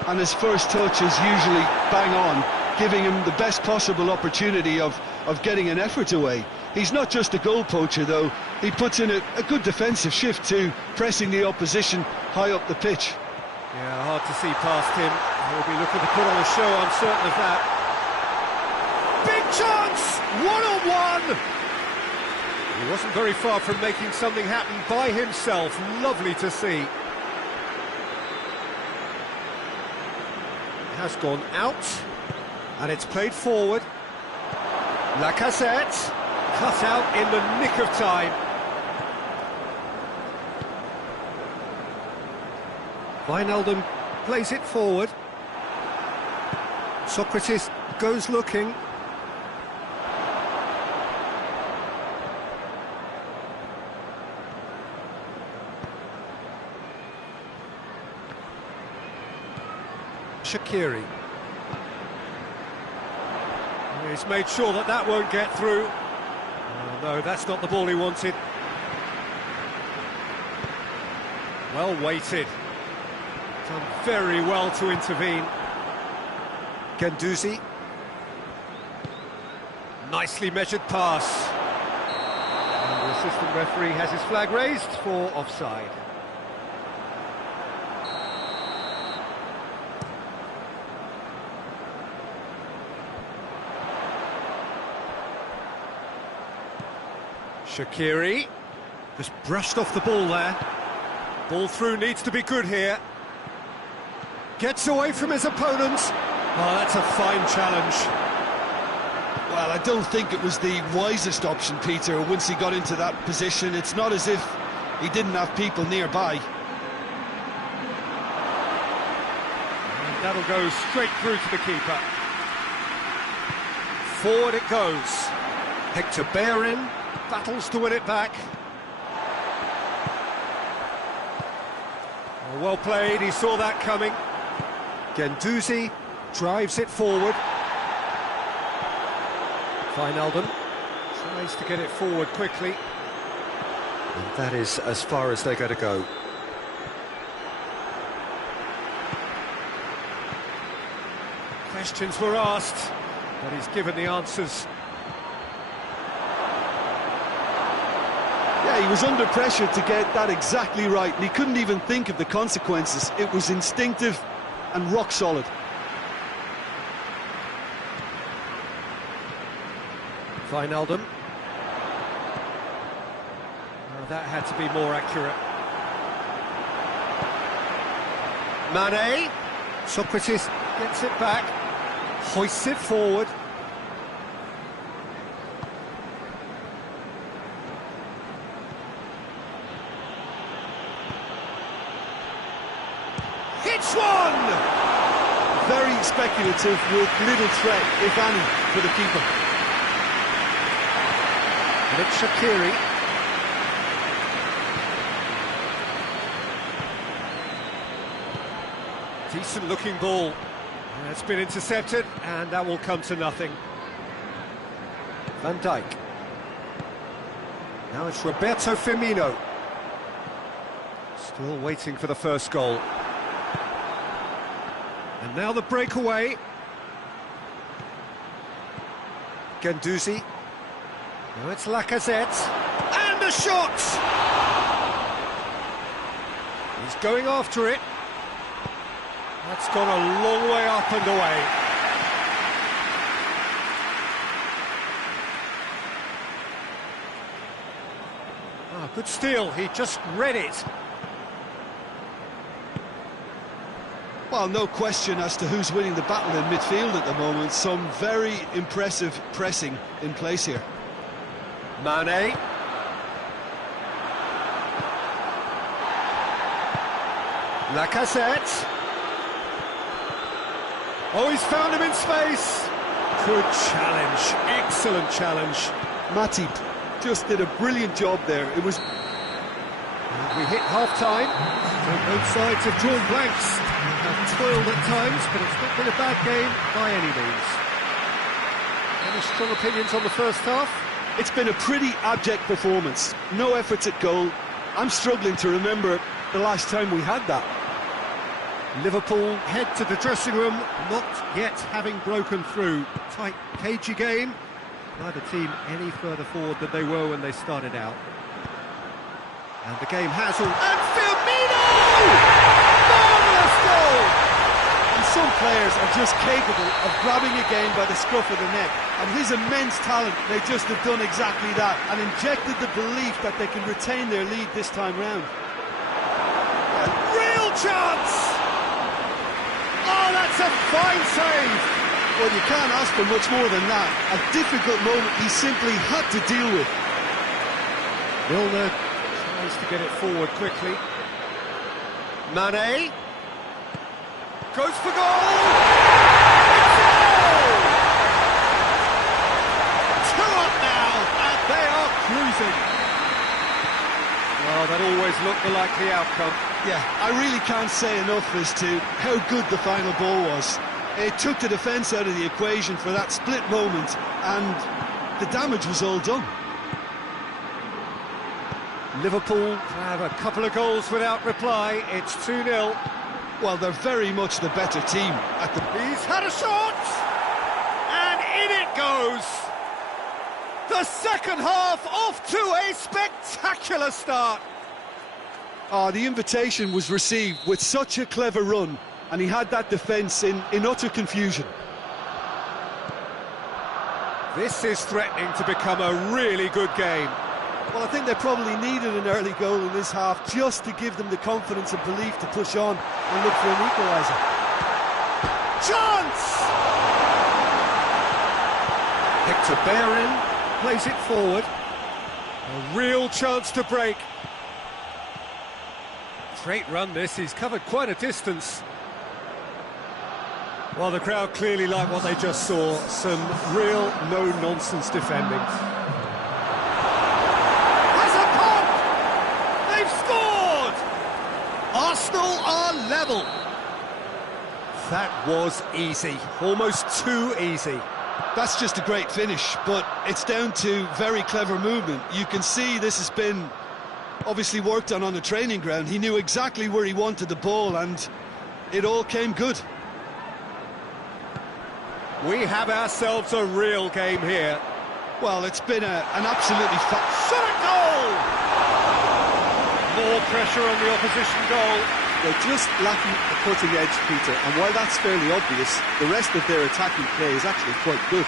and his first touch is usually bang on, giving him the best possible opportunity of getting an effort away. He's not just a goal poacher, though. He puts in a good defensive shift too, pressing the opposition high up the pitch. Yeah, hard to see past him. He'll be looking to put on a show, I'm certain of that. Big chance! One-on-one! He wasn't very far from making something happen by himself. Lovely to see. Has gone out, and it's played forward. Lacazette, cut out in the nick of time. Wijnaldum plays it forward. Socrates goes looking. Shaqiri. He's made sure that that won't get through. Oh, no, that's not the ball he wanted. Well weighted. Done very well to intervene. Guendouzi. Nicely measured pass. And the assistant referee has his flag raised for offside. Shaqiri just brushed off the ball there. Ball through needs to be good here. Gets away from his opponents. Oh, that's a fine challenge. Well, I don't think it was the wisest option, Peter, once he got into that position. It's not as if he didn't have people nearby. And that'll go straight through to the keeper. Forward it goes. Hector Bellerin battles to win it back. Oh, well played, he saw that coming. Guendouzi drives it forward. Wijnaldum tries to get it forward quickly. And that is as far as they're going to go. Questions were asked, but he's given the answers. Yeah, he was under pressure to get that exactly right, and he couldn't even think of the consequences. It was instinctive and rock solid. Wijnaldum. Oh, that had to be more accurate. Mane. Socrates gets it back. Hoists it forward. Hits one! Very speculative with little threat, if any, for the keeper. And it's Shaqiri. Decent looking ball. It's been intercepted, and that will come to nothing. Van Dijk. Now it's Roberto Firmino. Still waiting for the first goal. And now the breakaway. Guendouzi. Now it's Lacazette. And a shot! He's going after it. That's gone a long way up and away. Ah, good steal, he just read it. Well, no question as to who's winning the battle in midfield at the moment. Some very impressive pressing in place here. Mane. Lacazette. Oh, he's found him in space. Good challenge, excellent challenge. Matip just did a brilliant job there. It was... And we hit half-time. Both sides have drawn blanks. Have toiled at times, but it's not been a bad game by any means. Any strong opinions on the first half? It's been a pretty abject performance. No efforts at goal. I'm struggling to remember the last time we had that. Liverpool head to the dressing room, not yet having broken through. Tight, cagey game. Neither team any further forward than they were when they started out. And the game has all... And Firmino! Marvellous goal! And some players are just capable of grabbing a game by the scruff of the neck. And his immense talent may just have done exactly that and injected the belief that they can retain their lead this time round. Real chance! Oh, that's a fine save! Well, you can't ask for much more than that. A difficult moment he simply had to deal with. Milner tries to get it forward quickly. Mane goes for goal! It's a goal! 2 up now, and they are cruising. Well, that always looked the likely outcome. Yeah, I really can't say enough as to how good the final ball was. It took the defence out of the equation for that split moment, and the damage was all done. Liverpool have a couple of goals without reply. It's 2-0. Well, they're very much the better team at the... He's had a shot! And in it goes! The second half off to a spectacular start. Oh, the invitation was received with such a clever run, and he had that defence in utter confusion. This is threatening to become a really good game. Well, I think they probably needed an early goal in this half just to give them the confidence and belief to push on and look for an equaliser. Chance! Hector Bellerin plays it forward. A real chance to break. Great run this, he's covered quite a distance. Well, the crowd clearly like what they just saw. Some real no-nonsense defending. Has a pop! They've scored! Arsenal are level. That was easy, almost too easy. That's just a great finish, but it's down to very clever movement. You can see this has been obviously worked on the training ground. He knew exactly where he wanted the ball, and it all came good. We have ourselves a real game here. Well, it's been an absolutely shot at goal! More pressure on the opposition goal. They're just lacking a cutting edge, Peter, and while that's fairly obvious, the rest of their attacking play is actually quite good.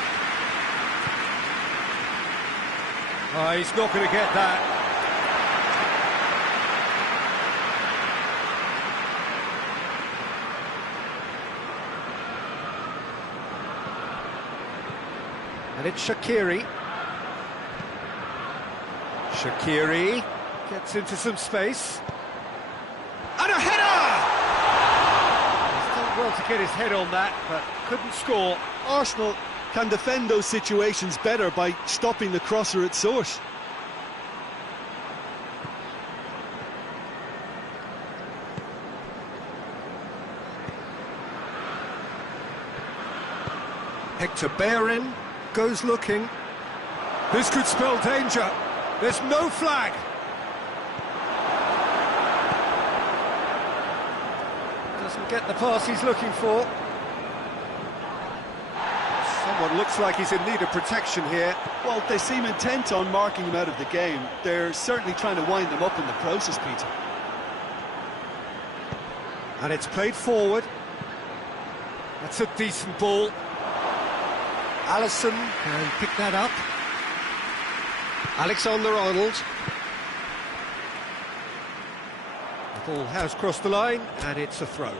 Oh, he's not going to get that. And it's Shaqiri. Shaqiri gets into some space. And a header! He's done well to get his head on that, but couldn't score. Arsenal can defend those situations better by stopping the crosser at source. Hector Bellerin goes looking. This could spell danger. There's no flag. Doesn't get the pass he's looking for. Someone looks like he's in need of protection here. Well, they seem intent on marking him out of the game. They're certainly trying to wind him up in the process, Peter. And it's played forward. That's a decent ball. Alisson can pick that up. Alexander-Arnold. The ball has crossed the line, and it's a throw.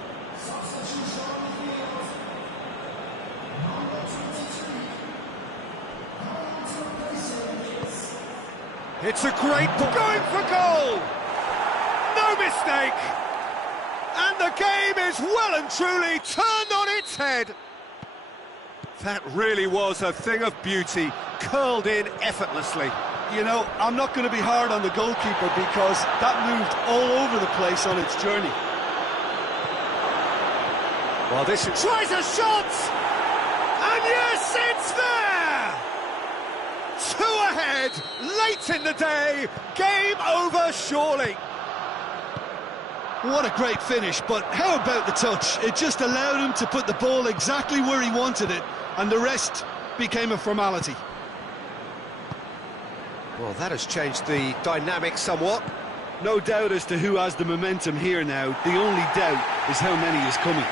It's a great ball. Going for goal! No mistake! And the game is well and truly turned on its head. That really was a thing of beauty, curled in effortlessly. You know, I'm not going to be hard on the goalkeeper because that moved all over the place on its journey. Well, this is... Tries a shot! And yes, it's there! 2 ahead, late in the day, game over surely. What a great finish, but how about the touch? It just allowed him to put the ball exactly where he wanted it, and the rest became a formality. Well, that has changed the dynamic somewhat. No doubt as to who has the momentum here now. The only doubt is how many is coming.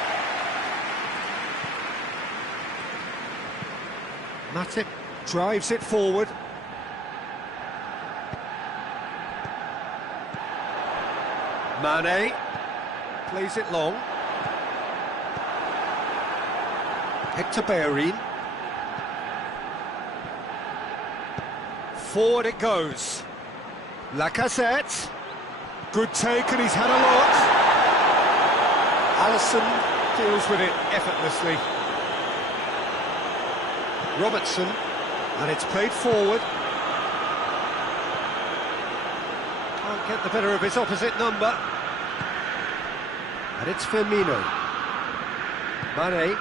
Matip drives it forward. Mane plays it long. Hector Bellerin. Forward it goes. Lacazette. Good take, and he's had a lot. Alisson deals with it effortlessly. Robertson, and it's played forward. Can't get the better of his opposite number. And it's Firmino. Mane.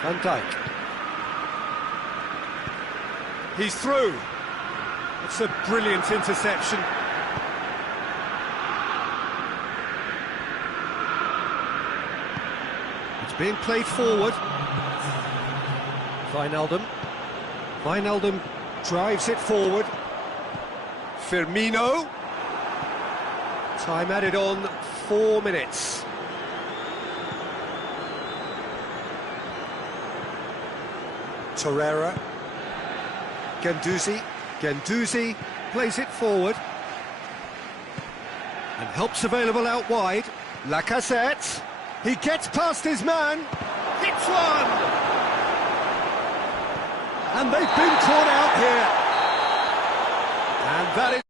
Van Dijk. He's through. It's a brilliant interception. It's being played forward. Wijnaldum drives it forward. Firmino. Time added on 4 minutes. Torreira. Guendouzi Guendouzi plays it forward. And help's available out wide. Lacazette. He gets past his man. Hits one! And they've been caught out here. And that is